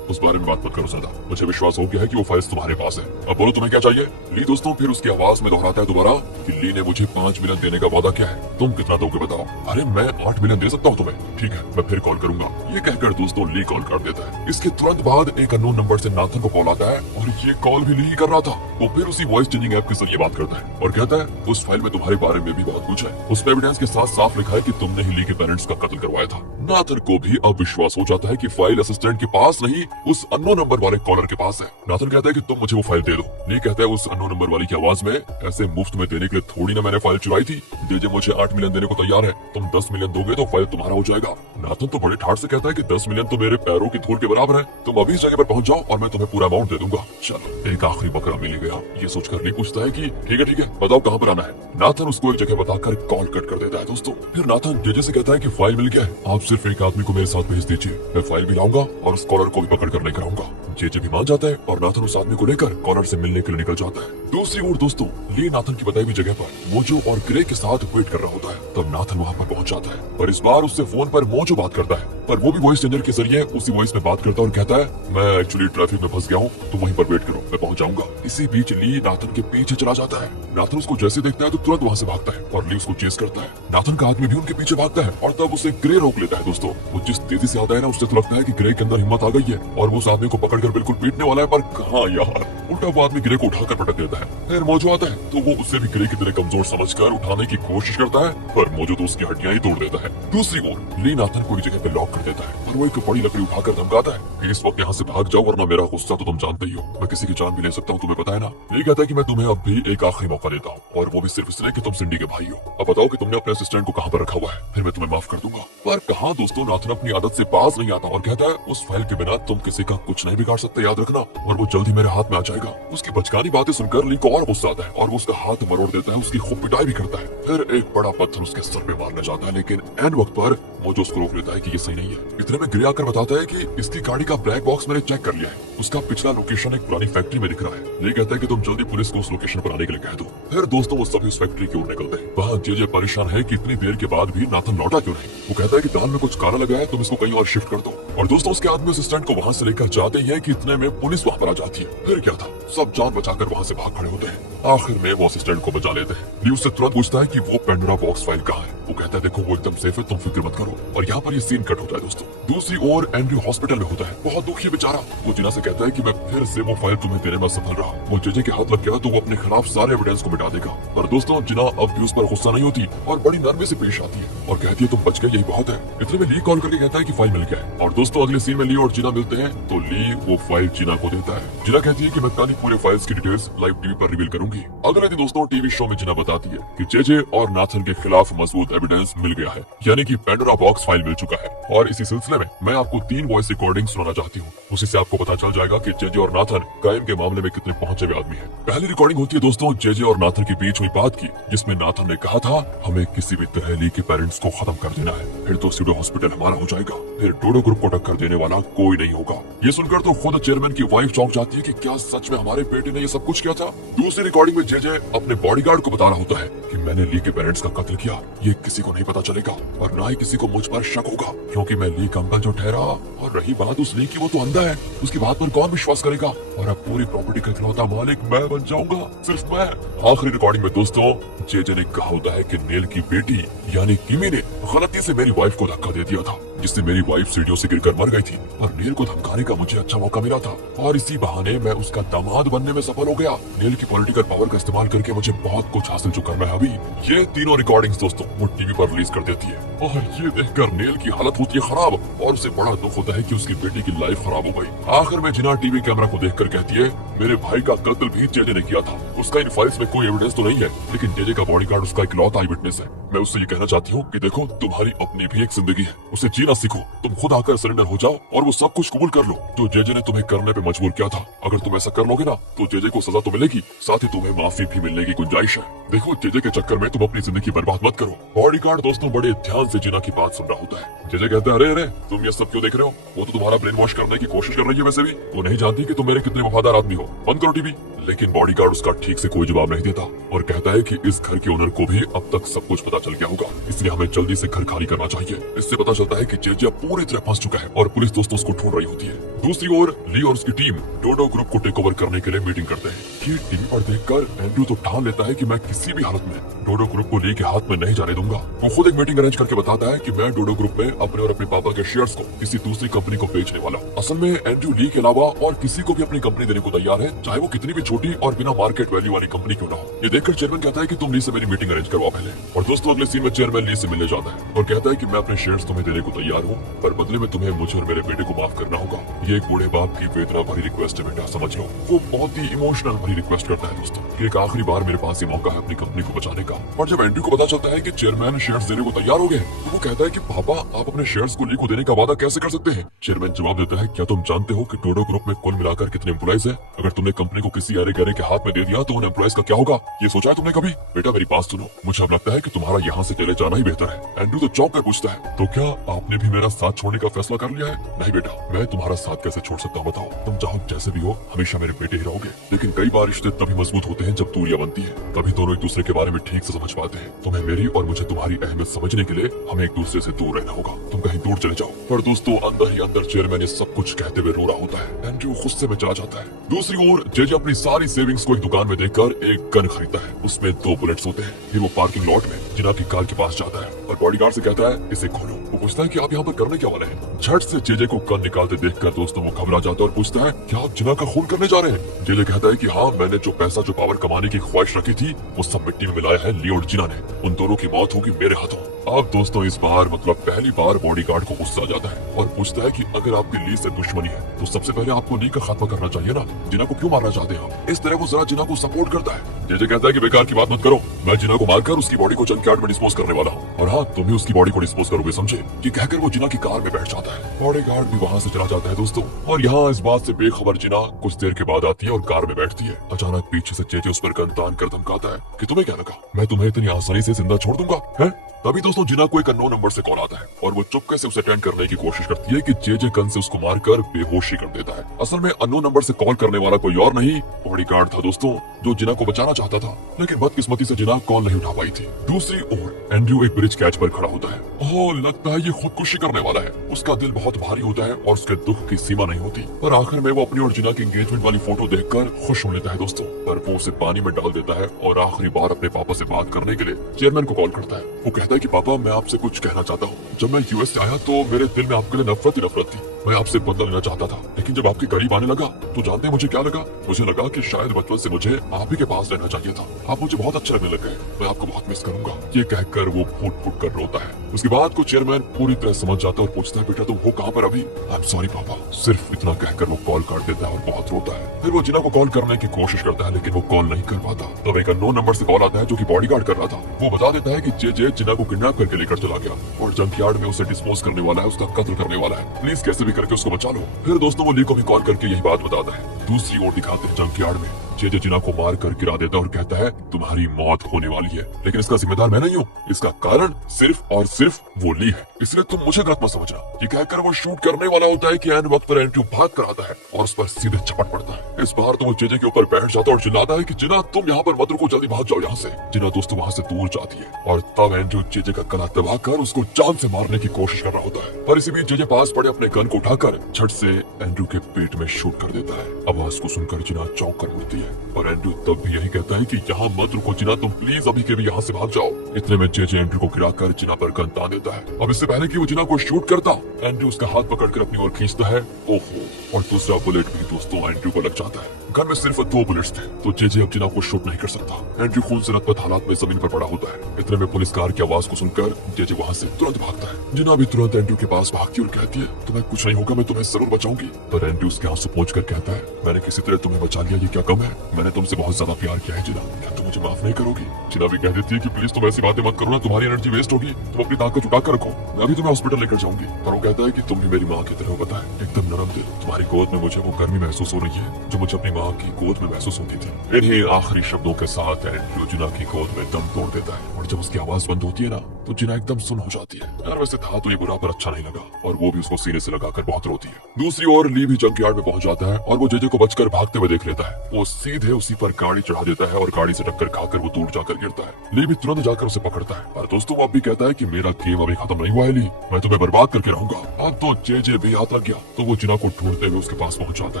उस बारे में बात मत करो ज्यादा, मुझे विश्वास हो गया है कि वो फाइल्स तुम्हारे पास है। अब बोलो तुम्हें क्या चाहिए। ली दोस्तों फिर उसकी आवाज में दोहराता है दोबारा कि ली ने मुझे 5 मिलियन देने का वादा किया है, तुम कितना दोगे बताओ। अरे मैं 8 मिलियन दे सकता हूँ तुम्हें, ठीक है मैं फिर कॉल करूंगा। ये कहकर दोस्तों ली कॉल कर देता है। इसके तुरंत बाद एक अननोन नंबर से नाथन को कॉल आता है और ये कॉल भी ली ही कर रहा था। वो फिर उसी वॉइस चेंजिंग ऐप के जरिए बात करता है और कहता है उस फाइल में तुम्हारे बारे में भी बहुत कुछ है, उस एविडेंस के साथ साफ लिखा है कि तुमने ही ली के पेरेंट्स का कत्ल करवाया था। नाथन को भी अब विश्वास हो जाता है कि फाइल असिस्टेंट के पास नहीं उस अननोन नंबर वाले कॉलर के पास है। नाथन कहता है कि तुम मुझे वो फाइल दे दो। ली कहता है उस अननोन नंबर वाली की आवाज में, ऐसे मुफ्त में देने के लिए थोड़ी ना मैंने फाइल चुराई थी, जेजे मुझे 8 मिलियन देने को तैयार है, तुम 10 मिलियन दोगे तो फाइल तुम्हारा हो जाएगा। नाथन तो बड़े ठाठ से कहता है कि 10 मिलियन तो मेरे पैरों की धूल के बराबर है, तुम अभी इस जगह पर पहुंच जाओ और मैं तुम्हें पूरा अमाउंट दे दूंगा। चलो एक आखिरी बकरा मिल गया। ये सोचकर ली पूछता है कि ठीक है बताओ कहाँ पर आना है। नाथन उसको एक जगह बताकर कॉल कट कर देता है दोस्तों। फिर नाथन जेजे से कहता है कि फाइल मिल गया है, आप सिर्फ एक आदमी को मेरे साथ भेज दीजिए, मैं फाइल भी लाऊंगा और उस कॉलर को भी पकड़ कर लेकर आऊंगा। जेजे भी मान जाता है और नाथन उस आदमी को लेकर कॉलर से मिलने के लिए निकल जाता है। दूसरी ओर दोस्तों ली नाथन की बताई हुई जगह पर मोजो और ग्रे के साथ वेट कर रहा होता है। तब नाथन वहाँ पर पहुँच जाता है पर इस बार उससे फोन पर मोजो बात करता है, पर वो भी वॉइस चेंजर के जरिए उसी वॉइस में बात करता है और कहता है मैं एक्चुअली ट्रैफिक में फंस गया हूँ, तुम वहीं पर वेट करो मैं पहुँच जाऊंगा। इसी बीच ली नाथन के पीछे चला जाता है। नाथन उसको जैसे देखता है तो तुरंत वहाँ से भागता है और ली उसको चेस करता है। नाथन का आदमी भी उनके पीछे भागता है और तब उसे ग्रे रोक लेता है। दोस्तों वो जिस तेजी से आता है ना उससे तो लगता है कि ग्रे के अंदर हिम्मत आ गई है और वो उस आदमी को पकड़कर बिल्कुल पीटने वाला है, पर कहाँ यार, उल्टा वो आदमी ग्रे को उठाकर पटक देता है। फिर मोजो आता है तो वो उससे भी ग्रे की तरह कमजोर समझकर उठाने की कोशिश करता है, पर मोजो तो उसकी हड्डियां ही तोड़ देता है। दूसरी ओर ली नाथन को एक जगह पे लॉक कर देता है और वो एक बड़ी लकड़ी उठाकर धमकाता है इस वक्त यहाँ से भाग जाओ वरना मेरा गुस्सा तो तुम जानते ही हो, मैं किसी की जान भी ले सकता हूँ, तुम्हें पता है ना। ये कहता है कि मैं तुम्हें अब भी एक आखिरी मौका देता हूँ और वो भी सिर्फ इसलिए कि तुम सिंडी के भाई हो। अब बताओ कि तुमने अपने असिस्टेंट को कहाँ पर रखा हुआ है, फिर मैं तुम्हें माफ कर दूंगा। पर कहाँ दोस्तों नाथन अपनी आदत से बाज नहीं आता और कहता है उस फाइल के बिना तुम किसी का कुछ नहीं बिगाड़ सकते, याद रखना, और वो जल्द ही मेरे हाथ में आ जाएगा। उसकी बचकानी बातें सुनकर ली को और गुस्सा आता है और वो उसका हाथ मरोड़ देता है, उसकी खूब पिटाई भी करता है। फिर एक बड़ा पत्थर उसके सर पे मारने जाता है लेकिन एंड वक्त पर मोजो उसको रोक लेता है कि ये सही नहीं है। इतने में ग्रे आकर बताता है कि इसकी गाड़ी का ब्लैक बॉक्स मैंने चेक कर लिया है, उसका पिछला लोकेशन एक पुरानी फैक्ट्री में दिख रहा है। ये कहता है कि तुम जल्दी पुलिस को उस लोकेशन पर आने के लिए कह दो। फिर दोस्तों वो सभी उस फैक्ट्री की ओर निकलते हैं। वहाँ जेजे परेशान है कि इतनी देर के बाद भी नाथन लौटा क्यों नहीं। वो कहता है कि दाल में कुछ काला लगा है, तुम इसको कहीं और शिफ्ट कर दो। और दोस्तों उसके आदमी असिस्टेंट को वहाँ से लेकर जाते ही है कि इतने में पुलिस वहाँ पर आ जाती है। फिर क्या था, सब जान बचाकर वहाँ से भाग खड़े होते हैं। आखिर में वो असिस्टेंट को बचा लेते हैं। ली उससे तुरंत पूछता है कि वो पेंडोरा बॉक्स फाइल कहाँ है। वो कहता है देखो वो एकदम सेफ है, तुम फिक्र मत करो। और यहाँ पर ये सीन कट होता है दोस्तों। दूसरी ओर एंड्रयू हॉस्पिटल में होता है, बहुत दुखी बेचारा। वो जिना से कहता है कि मैं फिर से वो फाइल तुम्हें देने में सफल रहा, वो जेजे के हाथ लग गया तो वो अपने खिलाफ सारे एविडेंस को मिटा देगा। पर दोस्तों जिना अब भी उस पर गुस्सा नहीं होती और बड़ी नरमी से पेश आती है और कहती है तुम बच गए, यही बहुत है। इतने में ली कॉल करके कहता है कि फाइल मिल गया है। और दोस्तों अगले सीन में ली और जिना मिलते हैं तो ली वो फाइल जिना को देता है। जिना कहती है कि मैं कल ही पूरे फाइल्स की डिटेल्स लाइव टीवी पर रिवील करूंगी। अगले दिन दोस्तों टीवी शो में जिना बताती है कि जेजे और नाथन के खिलाफ मजबूत एविडेंस मिल गया है, यानी कि पेंडोरा बॉक्स फाइल मिल चुका है। और इसी सिलसिले में मैं आपको 3 वॉइस रिकॉर्डिंग सुनाना चाहती हूँ, उसी से आपको पता चल जाएगा कि जेजे और नाथन क्राइम के मामले में कितने पहुंचे हुए आदमी हैं। पहली रिकॉर्डिंग होती है दोस्तों जेजे और नाथन के बीच हुई बात की, जिसमें नाथन ने कहा था हमें किसी भी तरह ली के पेरेंट्स को खत्म कर देना है, फिर तो सीडो हॉस्पिटल हमारा हो जाएगा, फिर डोडो ग्रुप को टक्कर देने वाला कोई नहीं होगा। ये सुनकर तो खुद चेयरमैन की वाइफ चौंक जाती है कि क्या सच में हमारे बेटे ने ये सब कुछ किया था। दूसरी रिकॉर्डिंग में जेजे अपने बॉडीगार्ड को बता रहा होता है कि मैंने ली के पेरेंट्स का कत्ल किया, ये किसी को नहीं पता चलेगा और ना ही किसी को मुझ पर शक होगा, क्योंकि मैं ली का अंकल जो ठहरा। और रही बात उस ली की, वो तो अंधा है, उसकी बात पर कौन विश्वास करेगा, और अब पूरी प्रॉपर्टी का इकलौता मालिक मैं बन जाऊंगा, सिर्फ मैं। आखिरी रिकॉर्डिंग में दोस्तों जेजे ने कहा होता है कि नेल की बेटी यानी किमी ने गलती से मेरी वाइफ को धक्का दे दिया था, जिससे मेरी वाइफ सीढ़ियों से गिरकर मर गई थी और नेल को धमकाने का मुझे अच्छा मौका मिला था और इसी बहाने मैं उसका दामाद बनने में सफल हो गया। नेल की पॉलिटिकल पावर का इस्तेमाल करके मुझे बहुत कुछ हासिल जो करना है अभी। ये तीनों रिकॉर्डिंग्स दोस्तों वो टीवी पर रिलीज कर देती है और ये देखकर नेल की हालत होती है खराब और उसे बड़ा दुख होता है कि उसकी बेटी की लाइफ खराब हो गई। आखिर में जिना टीवी कैमरा को देखकर कहती है मेरे भाई का कत्ल भी जेजे ने किया था, उसका इन फाइल्स में कोई एविडेंस तो नहीं है, लेकिन जेजे का बॉडीगार्ड उसका इकलौता आई विटनेस है। मैं उससे ये कहना चाहती हूँ कि देखो तुम्हारी अपनी भी एक जिंदगी है, उसे जीना सीखो, तुम खुद आकर सरेंडर हो जाओ और वो सब कुछ कबूल कर लो जो जेजे ने तुम्हें करने पे मजबूर किया था। अगर तुम ऐसा कर लोगे ना तो जेजे को सजा तो मिलेगी, साथ ही तुम्हें माफी भी मिलने की गुंजाइश है। देखो जेजे के चक्कर में तुम अपनी जिंदगी बर्बाद मत करो। बॉडीगार्ड दोस्तों बड़े ध्यान से जिना की बात सुन रहा होता है। जेजे कहते हैं अरे तुम ये सब क्यों देख रहे हो, वो तो तुम्हारा ब्रेन वॉश करने की कोशिश कर रही है, वैसे भी वो नहीं जानती कि तुम मेरे कितने वफादार आदमी हो। बंद करो टीवी, लेकिन बॉडीगार्ड उसका ठीक से कोई जवाब नहीं देता और कहता है कि इस घर के ओनर को भी अब तक सब कुछ पता चल गया होगा, इसलिए हमें जल्दी से घर खाली करना चाहिए। इससे पता चलता है कि जेजे पूरी तरह फंस चुका है और पुलिस दोस्तों उसको ढूंढ रही होती है। दूसरी ओर ली और उसकी टीम डोडो ग्रुप को टेक ओवर करने के लिए मीटिंग करते हैं। ये टीवी पर देखकर एंड्रू तो ठान लेता है कि मैं किसी भी हालत में डोडो ग्रुप को ली के हाथ में नहीं जाने दूंगा। वो खुद एक मीटिंग अरेंज करके बताता है कि मैं डोडो ग्रुप में अपने और अपने पापा के शेयर्स को किसी दूसरी कंपनी को बेचने वाला हूं। असल में एंड्रू ली के अलावा और किसी को भी अपनी कंपनी देने को तैयार है, चाहे वो कितनी भी छोटी और बिना मार्केट वैल्यू वाली कंपनी क्यों ना हो। ये देखकर चेयरमैन कहता है कि तुम ली से मेरी मीटिंग अरेंज करवा पहले। और दोस्तों अगले सीन में चेयरमैन ली से मिलने जाता है और कहता है कि मैं अपने शेयर्स तुम्हें देने को तैयार हूँ, पर बदले में तुम्हें मुझे और मेरे बेटे को माफ करना होगा। ये एक बूढ़े बाप की वेदना भरी रिक्वेस्ट है बेटा, समझ लो। वो बहुत ही इमोशनल भरी रिक्वेस्ट करता है दोस्तों कि एक आखिरी बार मेरे पास ये मौका है अपनी कंपनी को बचाने का। और जब एंड्रू को पता चलता है कि चेयरमैन शेयर्स देने को तैयार हो गए तो वो कहता है कि पापा आप अपने शेयर्स को ली को देने का वादा कैसे कर सकते हैं। चेयरमैन जवाब देता है, क्या तुम जानते हो कि डोडो ग्रुप में कुल मिलाकर कितने एम्प्लॉइज है? अगर तुमने कंपनी को किसी अरे गहरे के हाथ में दे दिया तो उन एम्प्लॉइज का क्या होगा? ये सोचा है तुमने कभी? बेटा मेरी बात सुनो, मुझे अब लगता है कि तुम्हारा यहाँ से चले जाना ही बेहतर है। एंड्रू तो चौंक कर पूछता है, तो क्या आपने भी मेरा साथ छोड़ने का फैसला कर लिया है? नहीं बेटा, मैं तुम्हारा साथ कैसे छोड़ सकता हूँ बताओ। तुम चाहो जैसे भी हो हमेशा मेरे बेटे ही रहोगे। लेकिन कई बार रिश्ते तभी मजबूत होते हैं जब दूरियां बनती है, तभी दोनों एक दूसरे के बारे में ठीक से समझ पाते हैं। तुम्हें मेरी और मुझे तुम्हारी अहमियत समझने के लिए हमें एक दूसरे से दूर रहना होगा। तुम कहीं दूर चले जाओ। पर दोस्तों अंदर ही अंदर चेयरमैन ये सब कुछ कहते हुए रो रहा होता है। एंड्रू गुस्से में चला जाता है। दूसरी ओर जेजे अपनी सारी सेविंग्स को एक दुकान में देखकर एक गन खरीदता है। उसमें 2 बुलेट्स होते हैं। फिर वो पार्किंग लॉट में जिना की कार के पास जाता है और बॉडीगार्ड से कहता है इसे खोलो। वो पूछता है कि आप यहाँ पर करने क्या वाले हैं? झट से जेजे को गन निकालते देखकर दोस्तों वो घबरा जाता है और पूछता है क्या आप जिना का खून करने जा रहे हैं? जेजे कहता है कि हाँ, मैंने जो पैसा जो पावर कमाने की ख्वाहिश रखी थी वो सब मिट्टी में मिलाया है ली और जिना ने। उन दोनों की मौत होगी मेरे हाथों। अब दोस्तों इस बार मतलब पहली बार बॉडीगार्ड को गुस्सा आ जाता है और पूछता है कि अगर आपकी ली से दुश्मनी है तो सबसे पहले आपको ली का खात्मा करना चाहिए ना। जिना को क्यों मारना चाहते हैं आप? इस तरह वो जरा जिना को सपोर्ट करता है। जेजे कहता है कि बेकार की बात मत करो, मैं जिना को मारकर उसकी बॉडी को जंकयार्ड में डिस्पोज करने वाला हूँ और हाँ तुम भी उसकी बॉडी को डिस्पोज करोगे समझे। ये कहकर वो जिना की कार में बैठ जाता है। बॉडीगार्ड भी वहाँ से चला जाता है दोस्तों। और यहाँ इस बात से बेखबर जिना कुछ देर के बाद आती है और कार में बैठती है। अचानक पीछे से जेजे उस पर गन तान कर धमकाता है कि तुम्हें क्या लगा मैं तुम्हें इतनी आसानी से जिंदा छोड़ दूंगा है? तभी दोस्तों जिना को एक अननोन नंबर से कॉल आता है और वो चुपके से उसे अटेंड करने की कोशिश करती है कि जेजे गन से उसको मारकर बेहोशी कर देता है। असल में अननोन नंबर से कॉल करने वाला कोई और नहीं बॉडीगार्ड था दोस्तों, जो जिना को बचाना चाहता था, लेकिन बदकिस्मती से जिना कॉल नहीं उठा पाई थी। दूसरी ओर एंड्रू एक ब्रिज कैच पर खड़ा होता है। ओह लगता है ये खुदकुशी करने वाला है। उसका दिल बहुत भारी होता है और उसके दुख की सीमा नहीं होती। पर आखिर में वो अपनी और जिना की एंगेजमेंट वाली फोटो देखकर खुश हो लेता है दोस्तों। पर वो उसे पानी में डाल देता है और आखिरी बार अपने पापा से बात करने के लिए चेयरमैन को कॉल करता है। वो कहता है कि पापा मैं आपसे कुछ कहना चाहता हूँ। जब मैं यूएस से आया तो मेरे दिल में आपके लिए नफरत ही नफरत थी। मैं आपसे बदला लेना चाहता था, लेकिन जब आपके करीब आने लगा तो जानते हैं मुझे क्या लगा? मुझे लगा कि शायद बचपन से मुझे आप ही के पास रहना चाहिए था। आप मुझे बहुत अच्छे लगने लग गए। मैं आपको बहुत मिस करूंगा। ये कहकर वो फूट फूट कर रोता है। उसके बाद को चेयरमैन पूरी तरह समझ जाता है और पूछता है बेटा तुम हो कहाँ पर अभी? आई एम सॉरी पापा। सिर्फ इतना कहकर वो कॉल काट देता है और बहुत रोता है। फिर वो जिना को कॉल करने की कोशिश करता है लेकिन वो कॉल नहीं कर पाता। तब एक अननोन नंबर से कॉल आता है जो कि बॉडीगार्ड कर रहा था। वो बता देता है कि जेजे जिना को किडनैप करके लेकर चला गया और जंकयार्ड में उसे डिस्पोज करने वाला है, उसका कत्ल करने वाला है। प्लीज कैसे भी करके उसको बचा लो। फिर दोस्तों वो ली को भी कॉल करके यही बात बताता है। दूसरी ओर दिखाते हैं जंकयार्ड में जेजे जिना को मार कर गिरा देता है और कहता है तुम्हारी मौत होने वाली है, लेकिन इसका जिम्मेदार मैं नहीं हूँ। इसका कारण सिर्फ और सिर्फ वो ली है, इसलिए तुम मुझे गलत मत समझना। ये कहकर वो शूट करने वाला होता है कि एन वक्त पर एंड्रू भाग कर आता है और उस पर सीधे झपट पड़ता है। इस बार तो वो जेजे के ऊपर बैठ जाता है और चिल्लाता है कि जिना तुम यहाँ पर मत रुको, जल्दी भाग जाओ यहाँ से। जिना दोस्तों वहाँ से दूर जाती है और तब एंड्रू जेजे का गला दबाकर उसको जान से मारने की कोशिश कर रहा होता है। पर इसी बीच जेजे पास पड़े अपने गन को उठाकर झट से एंड्रू के पेट में शूट कर देता है। आवाज को सुनकर जिना चौंक कर उठती है और एंड्रू तब भी यही कहता है कि यहाँ मत रुको जिना, तुम प्लीज अभी के भी यहाँ से भाग जाओ। इतने में जेजे एंड्रू को गिराकर जिना पर गन तान देता है। अब इससे पहले कि वो जिना को शूट करता एंड्रू उसका हाथ पकड़कर अपनी ओर खींचता है। ओहो, और दूसरा बुलेट भी दोस्तों एंड्रू को लग जाता है। गन में सिर्फ 2 बुलेट्स थे तो जेजे अब जिना को शूट नहीं कर सकता। एंड्रू खून से लथपथ हालात में जमीन पर पड़ा होता है। इतने में पुलिस कार की आवाज को सुनकर जेजे वहाँ से तुरंत भागता है। जिना भी तुरंत एंड्रू के पास भागती और कहती है तुम्हें कुछ नहीं होगा, मैं तुम्हें जरूर बचाऊंगी। पर एंड्रू उसके आंसू पोंछ कर कहता है मैंने किसी तरह तुम्हें बचा लिया, ये क्या कम है? मैंने तुमसे बहुत ज्यादा प्यार किया है जिना, क्या तुम मुझे माफ नहीं करोगी? जिना भी कह देती है कि प्लीज तुम ऐसी बातें मत करो ना, तुम्हारी एनर्जी वेस्ट होगी, तुम अपनी ताकत जुटा कर रखो, मैं अभी तुम्हें हॉस्पिटल लेकर जाऊंगी। पर वो कहता है कि तुम भी मेरी माँ की तरह हो, पता है एकदम नरम दिल, तुम्हारी गोद में मुझे वो गर्मी महसूस हो रही है जो मुझे अपनी माँ की गोद में महसूस होती थी। इन्हीं आखिरी शब्दों के साथ एंड्रू जिना की गोद में दम तोड़ देता है और जब उसकी आवाज बंद होती है ना तो जिना एकदम सुन हो जाती है। यार वैसे था तो ये बुरा पर अच्छा नहीं लगा और वो भी उसको सीने से लगाकर बहुत रोती है। दूसरी ओर ली भी जंकयार्ड में पहुंच जाता है और वो जेजे को बचकर भागते हुए देख लेता है। वो सीधे उसी पर गाड़ी चढ़ा देता है और गाड़ी से टक्कर खाकर वो दूर जाकर गिरता है। ली भी तुरंत जाकर उसे पकड़ता है और दोस्तों वो अब भी कहता है कि मेरा गेम अभी खत्म नहीं हुआ है ली, मैं तुम्हें बर्बाद करके रहूंगा। अब तो जेजे भी आता गया तो वो जिना को ढूंढते हुए उसके पास पहुंच जाता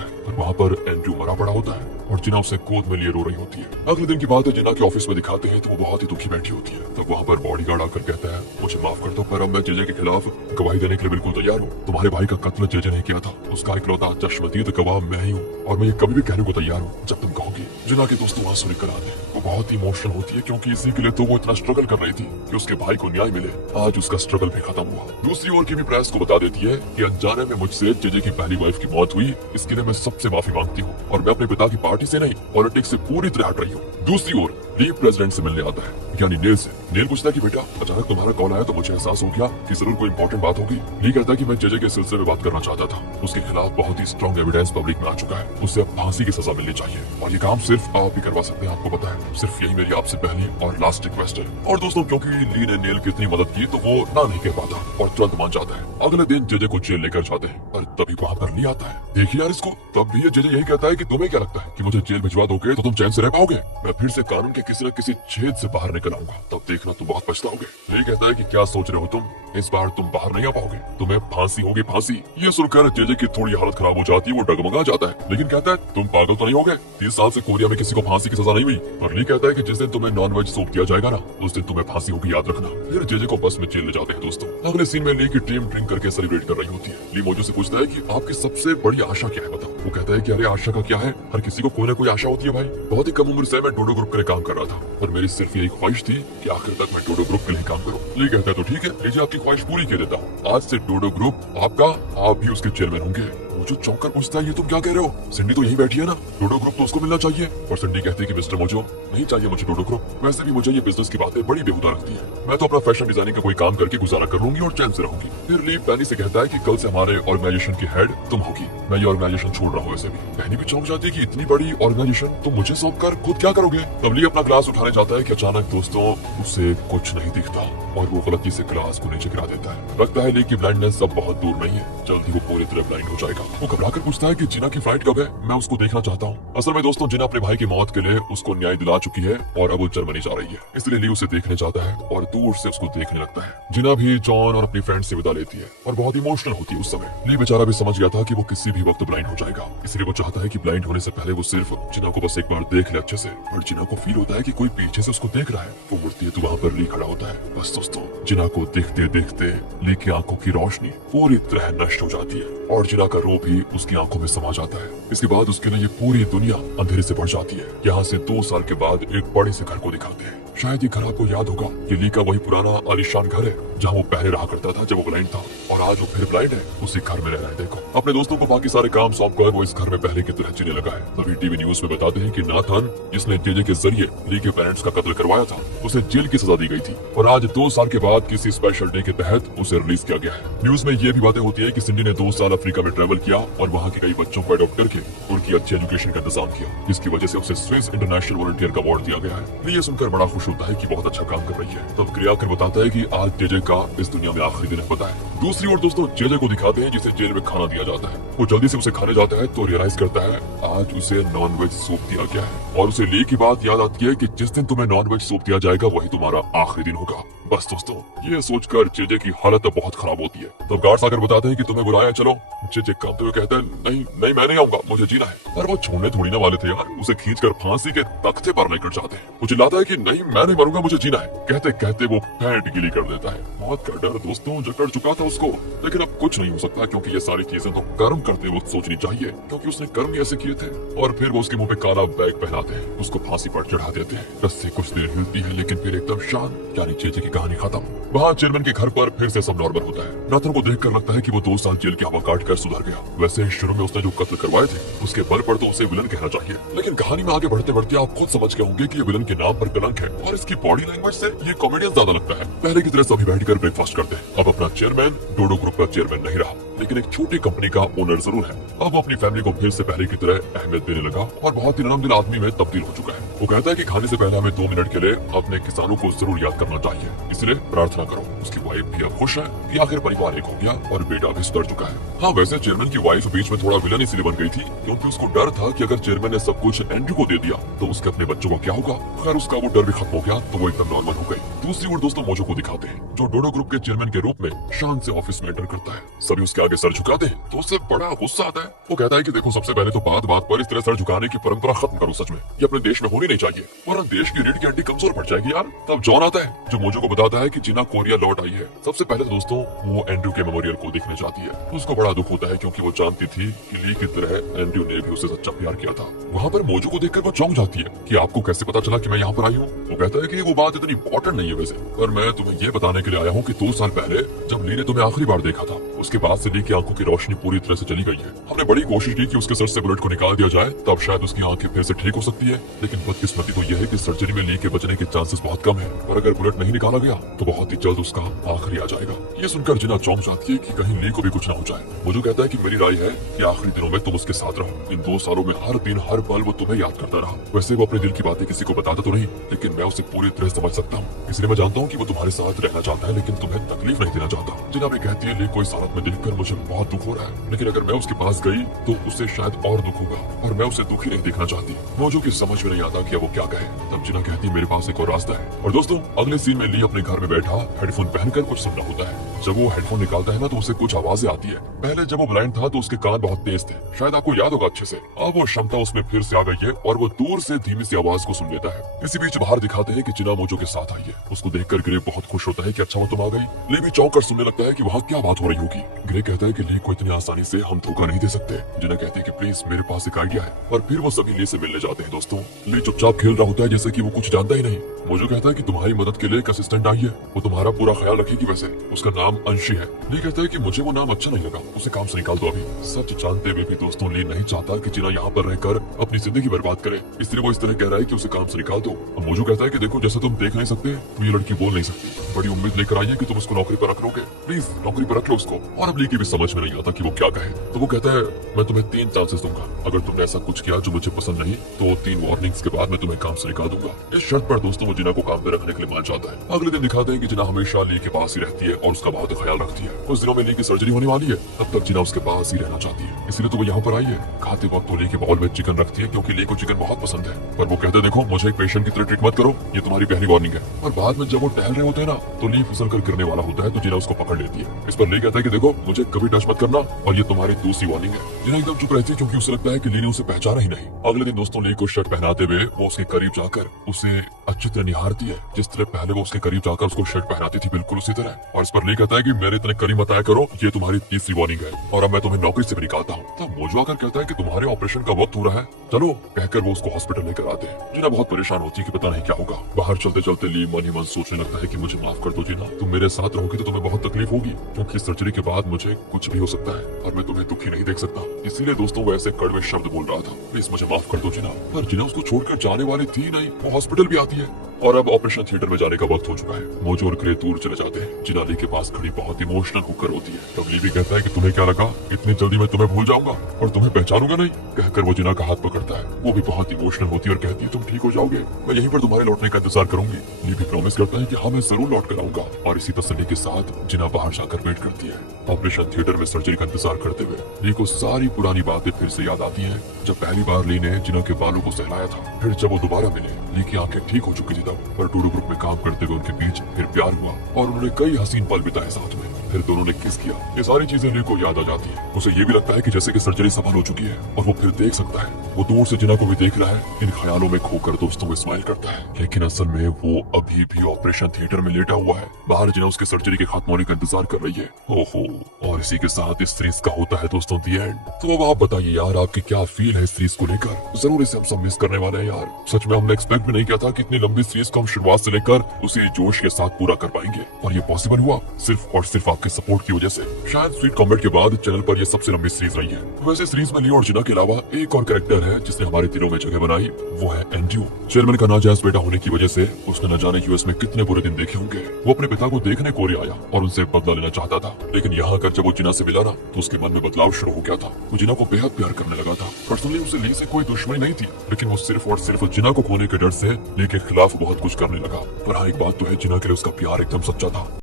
है और वहाँ पर एंड्रू मरा पड़ा होता है और जिना उसे गोद में लिए रो रही होती है। अगले दिन की बात है, जिना के ऑफिस में दिखाते हैं तो वो बहुत ही दुखी बैठी होती है। तब वहाँ पर बॉडीगार्ड आकर कहता है मुझे माफ कर दो पर अब मैं जेजे के खिलाफ गवाही देने के लिए बिल्कुल तैयार हूँ। तुम्हारे भाई का कत्ल जेजे ने किया था, उसका इकलौता चश्मदीद गवाह मैं ही हूँ और मैं ये कभी भी कहने को तैयार हूँ जब तुम कहोगी। जिना के दोस्तों आंसू निकल आते हैं। वो बहुत ही इमोशनल होती है क्योंकि इसी के लिए तो वो इतना स्ट्रगल कर रही थी कि उसके भाई को न्याय मिले। आज उसका स्ट्रगल भी खत्म हुआ। दूसरी ओर की भी प्रेस को बता देती है कि अनजाने में मुझसे जेजे की पहली वाइफ की मौत हुई, इसके लिए मैं सबसे माफी मांगती हूँ और मैं अपने पिता की पार्टी से नहीं पॉलिटिक्स से पूरी तरह हट रही हूँ। दूसरी ओर ली प्रेसिडेंट से मिलने आता है, यानी नेल से। नेल पूछता है कि बेटा अचानक तुम्हारा कॉल आया तो मुझे एहसास हो गया कि जरूर कोई इंपॉर्टेंट बात होगी। ली कहता है कि मैं जेजे के सिलसिले में बात करना चाहता था। उसके खिलाफ बहुत ही स्ट्रॉन्ग एविडेंस पब्लिक में आ चुका है, उसे अब फांसी की सजा मिलनी चाहिए और ये काम सिर्फ आप ही करवा सकते हैं, आपको पता है। सिर्फ यही मेरी आपसे पहली और लास्ट रिक्वेस्ट है। और दोस्तों क्योंकि ली ने नेल की इतनी मदद की तो वो ना नहीं कह पाता और तुरंत मान जाता है। अगले दिन जेजे को जेल लेकर जाते हैं और तभी वहाँ पर ली आता है। देखिए यार इसको, तब भी ये जेजे यही कहता है कि तुम्हें क्या लगता है कि मुझे जेल भिजवा दोगे तो तुम चैन से रह पाओगे? मैं फिर से कानून के किसी न किसी छेद से बाहर निकल आऊंगा, तब देखना तुम बहुत पछताओगे। ली कहता है कि क्या सोच रहे हो तुम, इस बार तुम बाहर नहीं आ पाओगे, तुम्हें फांसी होगी फांसी। ये सुनकर जेजे की थोड़ी हालत खराब हो जाती है, वो डगमगा जाता है लेकिन कहता है तुम पागल तो नहीं हो गए? 30 साल से कोरिया में किसी को फांसी की सजा नहीं हुई। और ली कहता है कि जिस दिन तुम्हें नॉन वेज सौंप दिया जाएगा ना उस दिन तुम्हें फांसी होगी, याद रखना। फिर जेजे को बस में जेल ले जाते हैं। दोस्तों अगले सीन में ली की टीम ड्रिंक करके सेलिब्रेट कर रही होती है। ली मोजो से पूछता है कि आपकी सबसे बड़ी आशा क्या है बताओ। वो कहता है कि अरे आशा का क्या है, हर किसी को कोई ना कोई आशा होती है भाई। बहुत ही कम उम्र से मैं डोडो ग्रुप के लिए काम कर रहा था और मेरी सिर्फ यही ख्वाहिश थी कि आखिर तक मैं डोडो ग्रुप के लिए काम करूं। ली कहता है तो ठीक है, लीजिए आपकी ख्वाहिश पूरी कर देता हूँ। आज से डोडो ग्रुप आपका, आप भी उसके चेयरमैन होंगे। मोजो चौंक कर पूछता है ये तुम क्या कह रहे हो? सिंडी तो यहीं बैठी है ना, डोडो ग्रुप तो उसको मिलना चाहिए। और सिंडी कहती है कि मिस्टर मोजो नहीं चाहिए मुझे डोडो ग्रुप, वैसे भी मुझे ये बिजनेस की बातें बड़ी बेहुदा लगती है। मैं तो अपना फैशन डिजाइनिंग का कोई काम करके गुजारा कर लूंगी और चैन से रहूंगी। फिर ली पैनी से कहता है कि कल से हमारे ऑर्गेनाइजेशन की हेड तुम होगी। मैं ये ऑर्गेनाइजेशन छोड़ रहा हूँ। वैसे भी पैनी भी चौंक जाती है कि इतनी बड़ी ऑर्गेनाइजेशन तुम मुझे सौंप कर खुद क्या करोगे। तब ली अपना ग्लास उठाने जाता है कि अचानक दोस्तों उसे कुछ नहीं दिखता और वो गलती से ग्लास को नीचे गिरा देता है। लगता है ली की ब्लाइंडनेस अब बहुत दूर नहीं है, जल्दी वो पूरी तरह ब्लाइंड हो जाएगा। वो घबरा कर पूछता है कि जिना की फ्लाइट कब है, मैं उसको देखना चाहता हूँ। असल में दोस्तों जिना अपने भाई की मौत के लिए उसको न्याय दिला चुकी है और अब वो जर्मनी जा रही है, इसलिए ली उसे देखने जाता है और दूर से उसको देखने लगता है। जिना भी जॉन और अपनी फ्रेंड से विदा लेती है और बहुत इमोशनल होती है उस समय। ली बेचारा भी समझ गया था कि वो किसी भी वक्त ब्लाइंड हो जाएगा, इसलिए वो चाहता है कि ब्लाइंड होने से पहले वो सिर्फ जिना को बस एक बार देख ले अच्छे से। और जिना को फील होता है कि कोई पीछे से उसको देख रहा है। वो मुड़ती है तो वहाँ पर ली खड़ा होता है। बस दोस्तों जिना को देखते देखते ली की आंखों की रोशनी पूरी तरह नष्ट हो जाती है और जिना का रो भी उसकी आंखों में समा जाता है। इसके बाद उसके लिए ये पूरी दुनिया अंधेरे से भर जाती है। यहाँ से 2 साल के बाद एक बड़े से घर को दिखाते हैं। शायद ये घर आपको याद होगा, ये ली का वही पुराना आलीशान घर है जहाँ वो पहले रहा करता था जब वो ब्लाइंड था और आज वो फिर ब्लाइंड है, उसी घर में रह रहा है। देखो अपने दोस्तों को बाकी सारे काम सौंप कर वो इस घर में पहले की तरह जीने लगा है। तभी टीवी न्यूज में बताते हैं कि नाथन जिसने जेजे के जरिए ली के पेरेंट्स का कत्ल करवाया था उसे जेल की सजा दी गई थी और आज 2 साल के बाद किसी स्पेशल डे के तहत उसे रिलीज किया गया है। न्यूज में ये भी बातें होती है कि सिंडी ने 2 साल अफ्रीका में ट्रेवल किया और वहाँ के कई बच्चों को अडॉप्ट करके उनकी अच्छी एजुकेशन का इंतजाम किया, जिसकी वजह से उसे स्विस इंटरनेशनल वॉलंटियर का अवार्ड दिया गया है। ये सुनकर बड़ा खुश होता है कि बहुत अच्छा काम कर रही है। तब क्रिया कर बताता है कि आज जेजे का इस दुनिया में आखिरी दिन है पता है। दूसरी ओर दोस्तों जेजे को दिखाते हैं जिसे जेल में खाना दिया जाता है। वो जल्दी से उसे खाने जाता है तो रियलाइज करता है आज उसे नॉन वेज सूप दिया गया है और उसे ली की बात याद आती है कि जिस दिन तुम्हें नॉन वेज सूप दिया जाएगा वही तुम्हारा आखिरी दिन होगा। बस दोस्तों ये सोचकर जेजे की हालत बहुत खराब होती है। तब गार्ड्स आकर बताते हैं कि तुम्हें बुलाया चलो। जेजे कांपते हुए कहता है नहीं नहीं मैं नहीं आऊंगा, मुझे जीना है। पर वो छोड़ने थोड़ी ना वाले थे यार, उसे खींचकर फांसी के तख्ते पर लेकर जाते हैं। वो चिल्लाता है कि नहीं मैं नहीं मरूंगा, मुझे जीना है। कहते कहते वो पैंट गीली कर देता है। मौत का डर दोस्तों जकड़ चुका था उसको, लेकिन अब कुछ नहीं हो सकता क्योंकि ये सारी चीजें तो कर्म करते वक्त सोचनी चाहिए क्योंकि उसने कर्म ही ऐसे किए थे। और फिर वो उसके मुंह पे काला बैग पहनाते हैं, उसको फांसी पर चढ़ा देते हैं। रस्सी कुछ देर हिलती है लेकिन फिर एकदम शांत, यानी जेजे की कहानी खत्म। वहाँ चेयरमैन के घर पर फिर से सब नॉर्मल होता है। नाथन को देखकर लगता है कि वो 2 साल जेल की हवा काट कर सुधर गया। वैसे शुरू में उसने जो कत्ल करवाए थे उसके बल पर तो उसे विलन कहना चाहिए, लेकिन कहानी में आगे बढ़ते बढ़ते आप खुद समझ गए होंगे कि ये विलन के नाम पर कलंक है और इसकी बॉडी लैंग्वेज से ये कॉमेडियन ज्यादा लगता है। पहले की तरह सभी बैठकर ब्रेकफास्ट करते हैं। अब अपना चेयरमैन डोडो ग्रुप का चेयरमैन नहीं रहा, लेकिन एक छोटी कंपनी का ओनर जरूर है। अब वो अपनी फैमिली को फिर से पहले की तरह अहमियत देने लगा और बहुत ही नरम दिल आदमी में तब्दील हो चुका है। वो कहता है कि खाने से पहले हमें 2 मिनट के लिए अपने किसानों को जरूर याद करना चाहिए, इसलिए प्रार्थना करो। उसकी वाइफ भी अब खुश है कि आखिर परिवार एक हो गया और बेटा भी सुधर चुका है। हाँ, वैसे चेयरमैन की वाइफ बीच में थोड़ा विलन इसलिए बन गई थी क्योंकि उसको डर था कि अगर चेयरमैन ने सब कुछ एंड्रयू को दे दिया तो उसके अपने बच्चों का क्या होगा। खैर उसका वो डर भी खत्म हो गया तो वो एकदम नॉर्मल हो गई। दूसरी ओर दोस्तों मोजो को दिखाते हैं जो डोडो ग्रुप के चेयरमैन के रूप में शान से ऑफिस में एंटर करता है। सभी उसके आगे सर झुकाते हैं तो उससे बड़ा गुस्सा आता है। वो कहता है कि देखो, सबसे पहले तो बात बात पर इस तरह सर झुकाने की परंपरा खत्म करो। सच में ये अपने देश में होनी नहीं चाहिए वरना देश की रीढ़ की हड्डी कमजोर पड़ जाएगी यार। तब जॉन आता है जो मोजो को बताता है कि जिना कोरिया लौट आई है। सबसे पहले तो दोस्तों वो एंड्रयू के मेमोरियल को देखने जाती है। उसको बड़ा दुख होता है क्योंकि वो जानती थी कि ली की तरह एंड्रयू ने भी उसे सच्चा प्यार किया था। वहाँ पर मोजो को देखकर वो चौंक जाती है कि आपको कैसे पता चला कि मैं यहाँ पर आई हूँ। वो कहता है कि वो बात इतनी इंपॉर्टेंट नहीं है वैसे, पर मैं तुम्हें ये बताने के लिए आया हूँ कि 2 साल पहले जब ली ने तुम्हें आखिरी बार देखा था उसके बाद से ली की आंखों की रोशनी पूरी तरह से चली गई है। हमने बड़ी कोशिश की कि उसके सर से बुलेट को निकाल दिया जाए तब शायद उसकी आंखें फिर से ठीक हो सकती है, लेकिन बदकिस्मती तो यह है कि सर्जरी में ली के बचने के चांसेस बहुत कम है और अगर बुलेट नहीं निकाला गया तो बहुत ही जल्द उसका आखिरी आ जाएगा। ये सुनकर जिना चौंक जाती है कि कहीं ली को भी कुछ ना हो जाए। मुझे कहता है कि मेरी राय है कि आखिरी दिनों में तुम उसके साथ रहो। इन 2 सालों में हर दिन हर पल वो तुम्हें याद करता रहा। वैसे वो अपने दिल की बातें किसी को बताता तो नहीं, लेकिन मैं उसे पूरी तरह समझ सकता हूँ, इसलिए मैं जानता हूँ कि वो तुम्हारे साथ रहना चाहता है लेकिन तुम्हें तकलीफ नहीं देना चाहता। जिना भी कहती है ली को इस हालत में देखकर मुझे बहुत दुख हो रहा है, लेकिन अगर मैं उसके पास गई तो उसे शायद और दुख होगा और मैं उसे दुखी नहीं देखना चाहती। मोजो की समझ में नहीं आता कि वो क्या कहे। तब जिना कहती है मेरे पास एक और रास्ता है। और दोस्तों अगले सीन में ली अपने घर में बैठा हेडफोन पहनकर कुछ सुन रहा होता है। जब वो हेडफोन निकालता है ना तो उसे कुछ आवाजें आती है। पहले जब वो ब्लाइंड था तो उसके कान बहुत तेज थे, शायद आपको याद होगा अच्छे से। अब वो क्षमता उसमें फिर से आ गई है और वो दूर से धीमी सी आवाज को सुन लेता है। इसी बीच बाहर दिखाते हैं कि जिना मोजो के साथ आई है। उसको देखकर ग्रे बहुत खुश होता है कि अच्छा वो तुम आ गई। ली भी चौंक कर सुनने लगता है कि वहाँ क्या बात हो रही होगी। ग्रे कहता है कि ली को इतनी आसानी से हम धोखा नहीं दे सकते। जिना कहती है कि प्लीज मेरे पास एक आइडिया है और फिर वो सभी ली से मिलने जाते हैं। दोस्तों ली चुपचाप खेल रहा होता है जैसे कि वो कुछ जानता ही नहीं। मोजो कहता है कि तुम्हारी मदद के लिए एक असिस्टेंट आई है, वो तुम्हारा पूरा ख्याल रखेगी। वैसे उसका नाम अंशी है। ली कहता है कि मुझे वो नाम अच्छा नहीं लगा, उसे काम से निकाल दो अभी। सच जानते हुए भी दोस्तों ली नहीं चाहता कि जिना यहाँ पर रहकर अपनी जिंदगी बर्बाद करे, इसलिए वो इस तरह कह रहा है कि उसे काम से निकाल दो। अब मोजो कहता है कि देखो जैसे तुम देख नहीं सकते तो ये लड़की बोल नहीं सकती, बड़ी उम्मीद लेकर आई है कि तुम उसको नौकरी पर रख लोगे, प्लीज नौकरी पर रख लो उसको। और अब ली की भी समझ में नहीं आता कि वो क्या कहे, तो वो कहता है मैं तुम्हें 3 चांसेस दूंगा, अगर तुमने ऐसा कुछ किया जो मुझे पसंद नहीं तो 3 वार्निंग्स के बाद मैं तुम्हें काम से निकाल दूंगा। इस शर्त पर दोस्तों वो जिना को काम पे रखने के लिए मान जाता है। अगले दिन दिखाते हैं कि जिना हमेशा ली के पास ही रहती है और उसका बहुत ख्याल रखती है। उस दिनों में ली की सर्जरी होने वाली है, तब तक जिना उसके पास ही रहना चाहती है, इसलिए तो वो यहाँ पर आई है। खाते वक्त तो ली के बाउल में चिकन रखती है क्योंकि ली को चिकन बहुत पसंद है, पर वो कहते हैं देखो मुझे एक पेशेंट की तरह ट्रीट मत करो, ये तुम्हारी पहली वार्निंग है। और बाद में जब वो टहल रहे होते हैं ना तो ली फिसल कर गिरने वाला होता है तो जिना उसको पकड़ लेती है। इस पर ली कहता है कि देखो मुझे कभी टच मत करना और ये तुम्हारी दूसरी वार्निंग है। जिना एकदम चुप रहती है क्योंकि उसे लगता है कि ली ने उसे पहचाना ही नहीं। अगले दिन दोस्तों ली को शर्ट पहनाते हुए वो उसके करीब जाकर उसे अच्छी तरह निहारती है, जिस तरह पहले वो उसके करीब जाकर उसको शर्ट पहनाती थी बिल्कुल उसी तरह। और इस पर ली कहता है कि मेरे इतने करीब मत आया करो, ये तुम्हारी तीसरी वार्निंग है और अब मैं तुम्हें नौकरी से भी निकालता हूँ। तब मोजो आकर कहता है कि तुम्हारे ऑपरेशन का वक्त हो रहा है, चलो कहकर वो उसको हॉस्पिटल लेकर आते हैं। जिना बहुत परेशान होती है कि पता नहीं क्या होगा। बाहर चलते चलते ली मन ही मन सोचने लगता है कि मुझे माफ कर दो जिना, तुम मेरे साथ रहोगी तो तुम्हें बहुत तकलीफ होगी क्योंकि सर्जरी के बाद मुझे कुछ भी हो सकता है और मैं तुम्हें दुखी नहीं देख सकता, इसीलिए दोस्तों वो ऐसे कड़वे शब्द बोल रहा था, प्लीज मुझे माफ कर दो जिना। पर जिना उसको छोड़कर जाने वाली थी नहीं, वो हॉस्पिटल भी आती है और अब ऑपरेशन थिएटर में जाने का वक्त हो चुका है। मोजो और ग्रे दूर चले जाते हैं। जिना ली के पास खड़ी बहुत इमोशनल होकर होती है। तब ली भी कहता है कि तुम्हें क्या लगा इतनी जल्दी मैं तुम्हें भूल जाऊंगा और तुम्हें पहचानूंगा नहीं, कहकर वो जिना का हाथ पकड़ता है। वो भी बहुत इमोशनल होती है और कहती है तुम ठीक हो जाओगे, मैं यहीं पर तुम्हारे लौटने का इंतजार करूंगी। ली भी प्रॉमिस करता है कि हाँ मैं जरूर लौट कर आऊंगा और इसी तसल्ली के साथ जिना बाहर जाकर वेट करती है। ऑपरेशन थिएटर में सर्जरी का इंतजार करते हुए ली को सारी पुरानी बातें फिर से याद आती है। जब पहली बार ली ने जिना के बालों को सहलाया था, फिर जब वो दोबारा मिले ली की आंखें ठीक हो चुकी थी तब, पर डोडो ग्रुप में काम करते हुए उनके बीच फिर प्यार हुआ और उन्होंने कई हसीन पल बिताए साथ में। फिर दोनों ने किस किया, ये सारी चीजें ली को याद आ जाती है। उसे ये भी लगता है कि जैसे कि सर्जरी सफल हो चुकी है और वो फिर देख सकता है। वो दूर से जिना को भी देख रहा है। इन ख्यालों में खोकर दोस्तों को स्माइल करता है, लेकिन असल में वो अभी भी ऑपरेशन थिएटर में लेटा हुआ है। बाहर जिना उसके सर्जरी के खत्म होने का इंतजार कर रही है। ओहो, और इसी के साथ इस सीरीज का होता है दोस्तों दी एंड। तो अब आप बताइए यार आपकी क्या फील है इस सीरीज को लेकर। जरूर इसे हम सब मिस करने वाले हैं यार। सच में हमने एक्सपेक्ट भी नहीं किया था कि इतनी लंबी सीरीज को हम शुरुआत से लेकर उसी जोश के साथ पूरा कर पाएंगे और ये पॉसिबल हुआ सिर्फ और सिर्फ आप आपके सपोर्ट की वजह से। शायद स्ट्रीट कॉम्बैट के बाद चैनल पर यह सबसे लंबी सीरीज रही है। वैसे सीरीज में लियो और जिना के अलावा एक और कैरेक्टर है जिसने हमारे दिलों में जगह बनाई, वो है एंड्रयू। चेयरमैन का नाजायज बेटा होने की वजह से उसने न जाने यूएस में कितने बुरे दिन देखे होंगे। वो अपने पिता को देखने कोरिया आया और उनसे बदला लेना चाहता था, लेकिन यहाँ आकर जब वो जिना से मिला ना तो उसके मन में बदलाव शुरू हो गया था। वो जिना को बेहद प्यार करने लगा था। पर्सनली उसे ली से कोई दुश्मनी नहीं थी, लेकिन वो सिर्फ और सिर्फ जिना को खोने के डर से ली के खिलाफ बहुत कुछ करने लगा। पर हाँ, एक बात तो है, जिना के लिए उसका प्यार एकदम सच्चा था।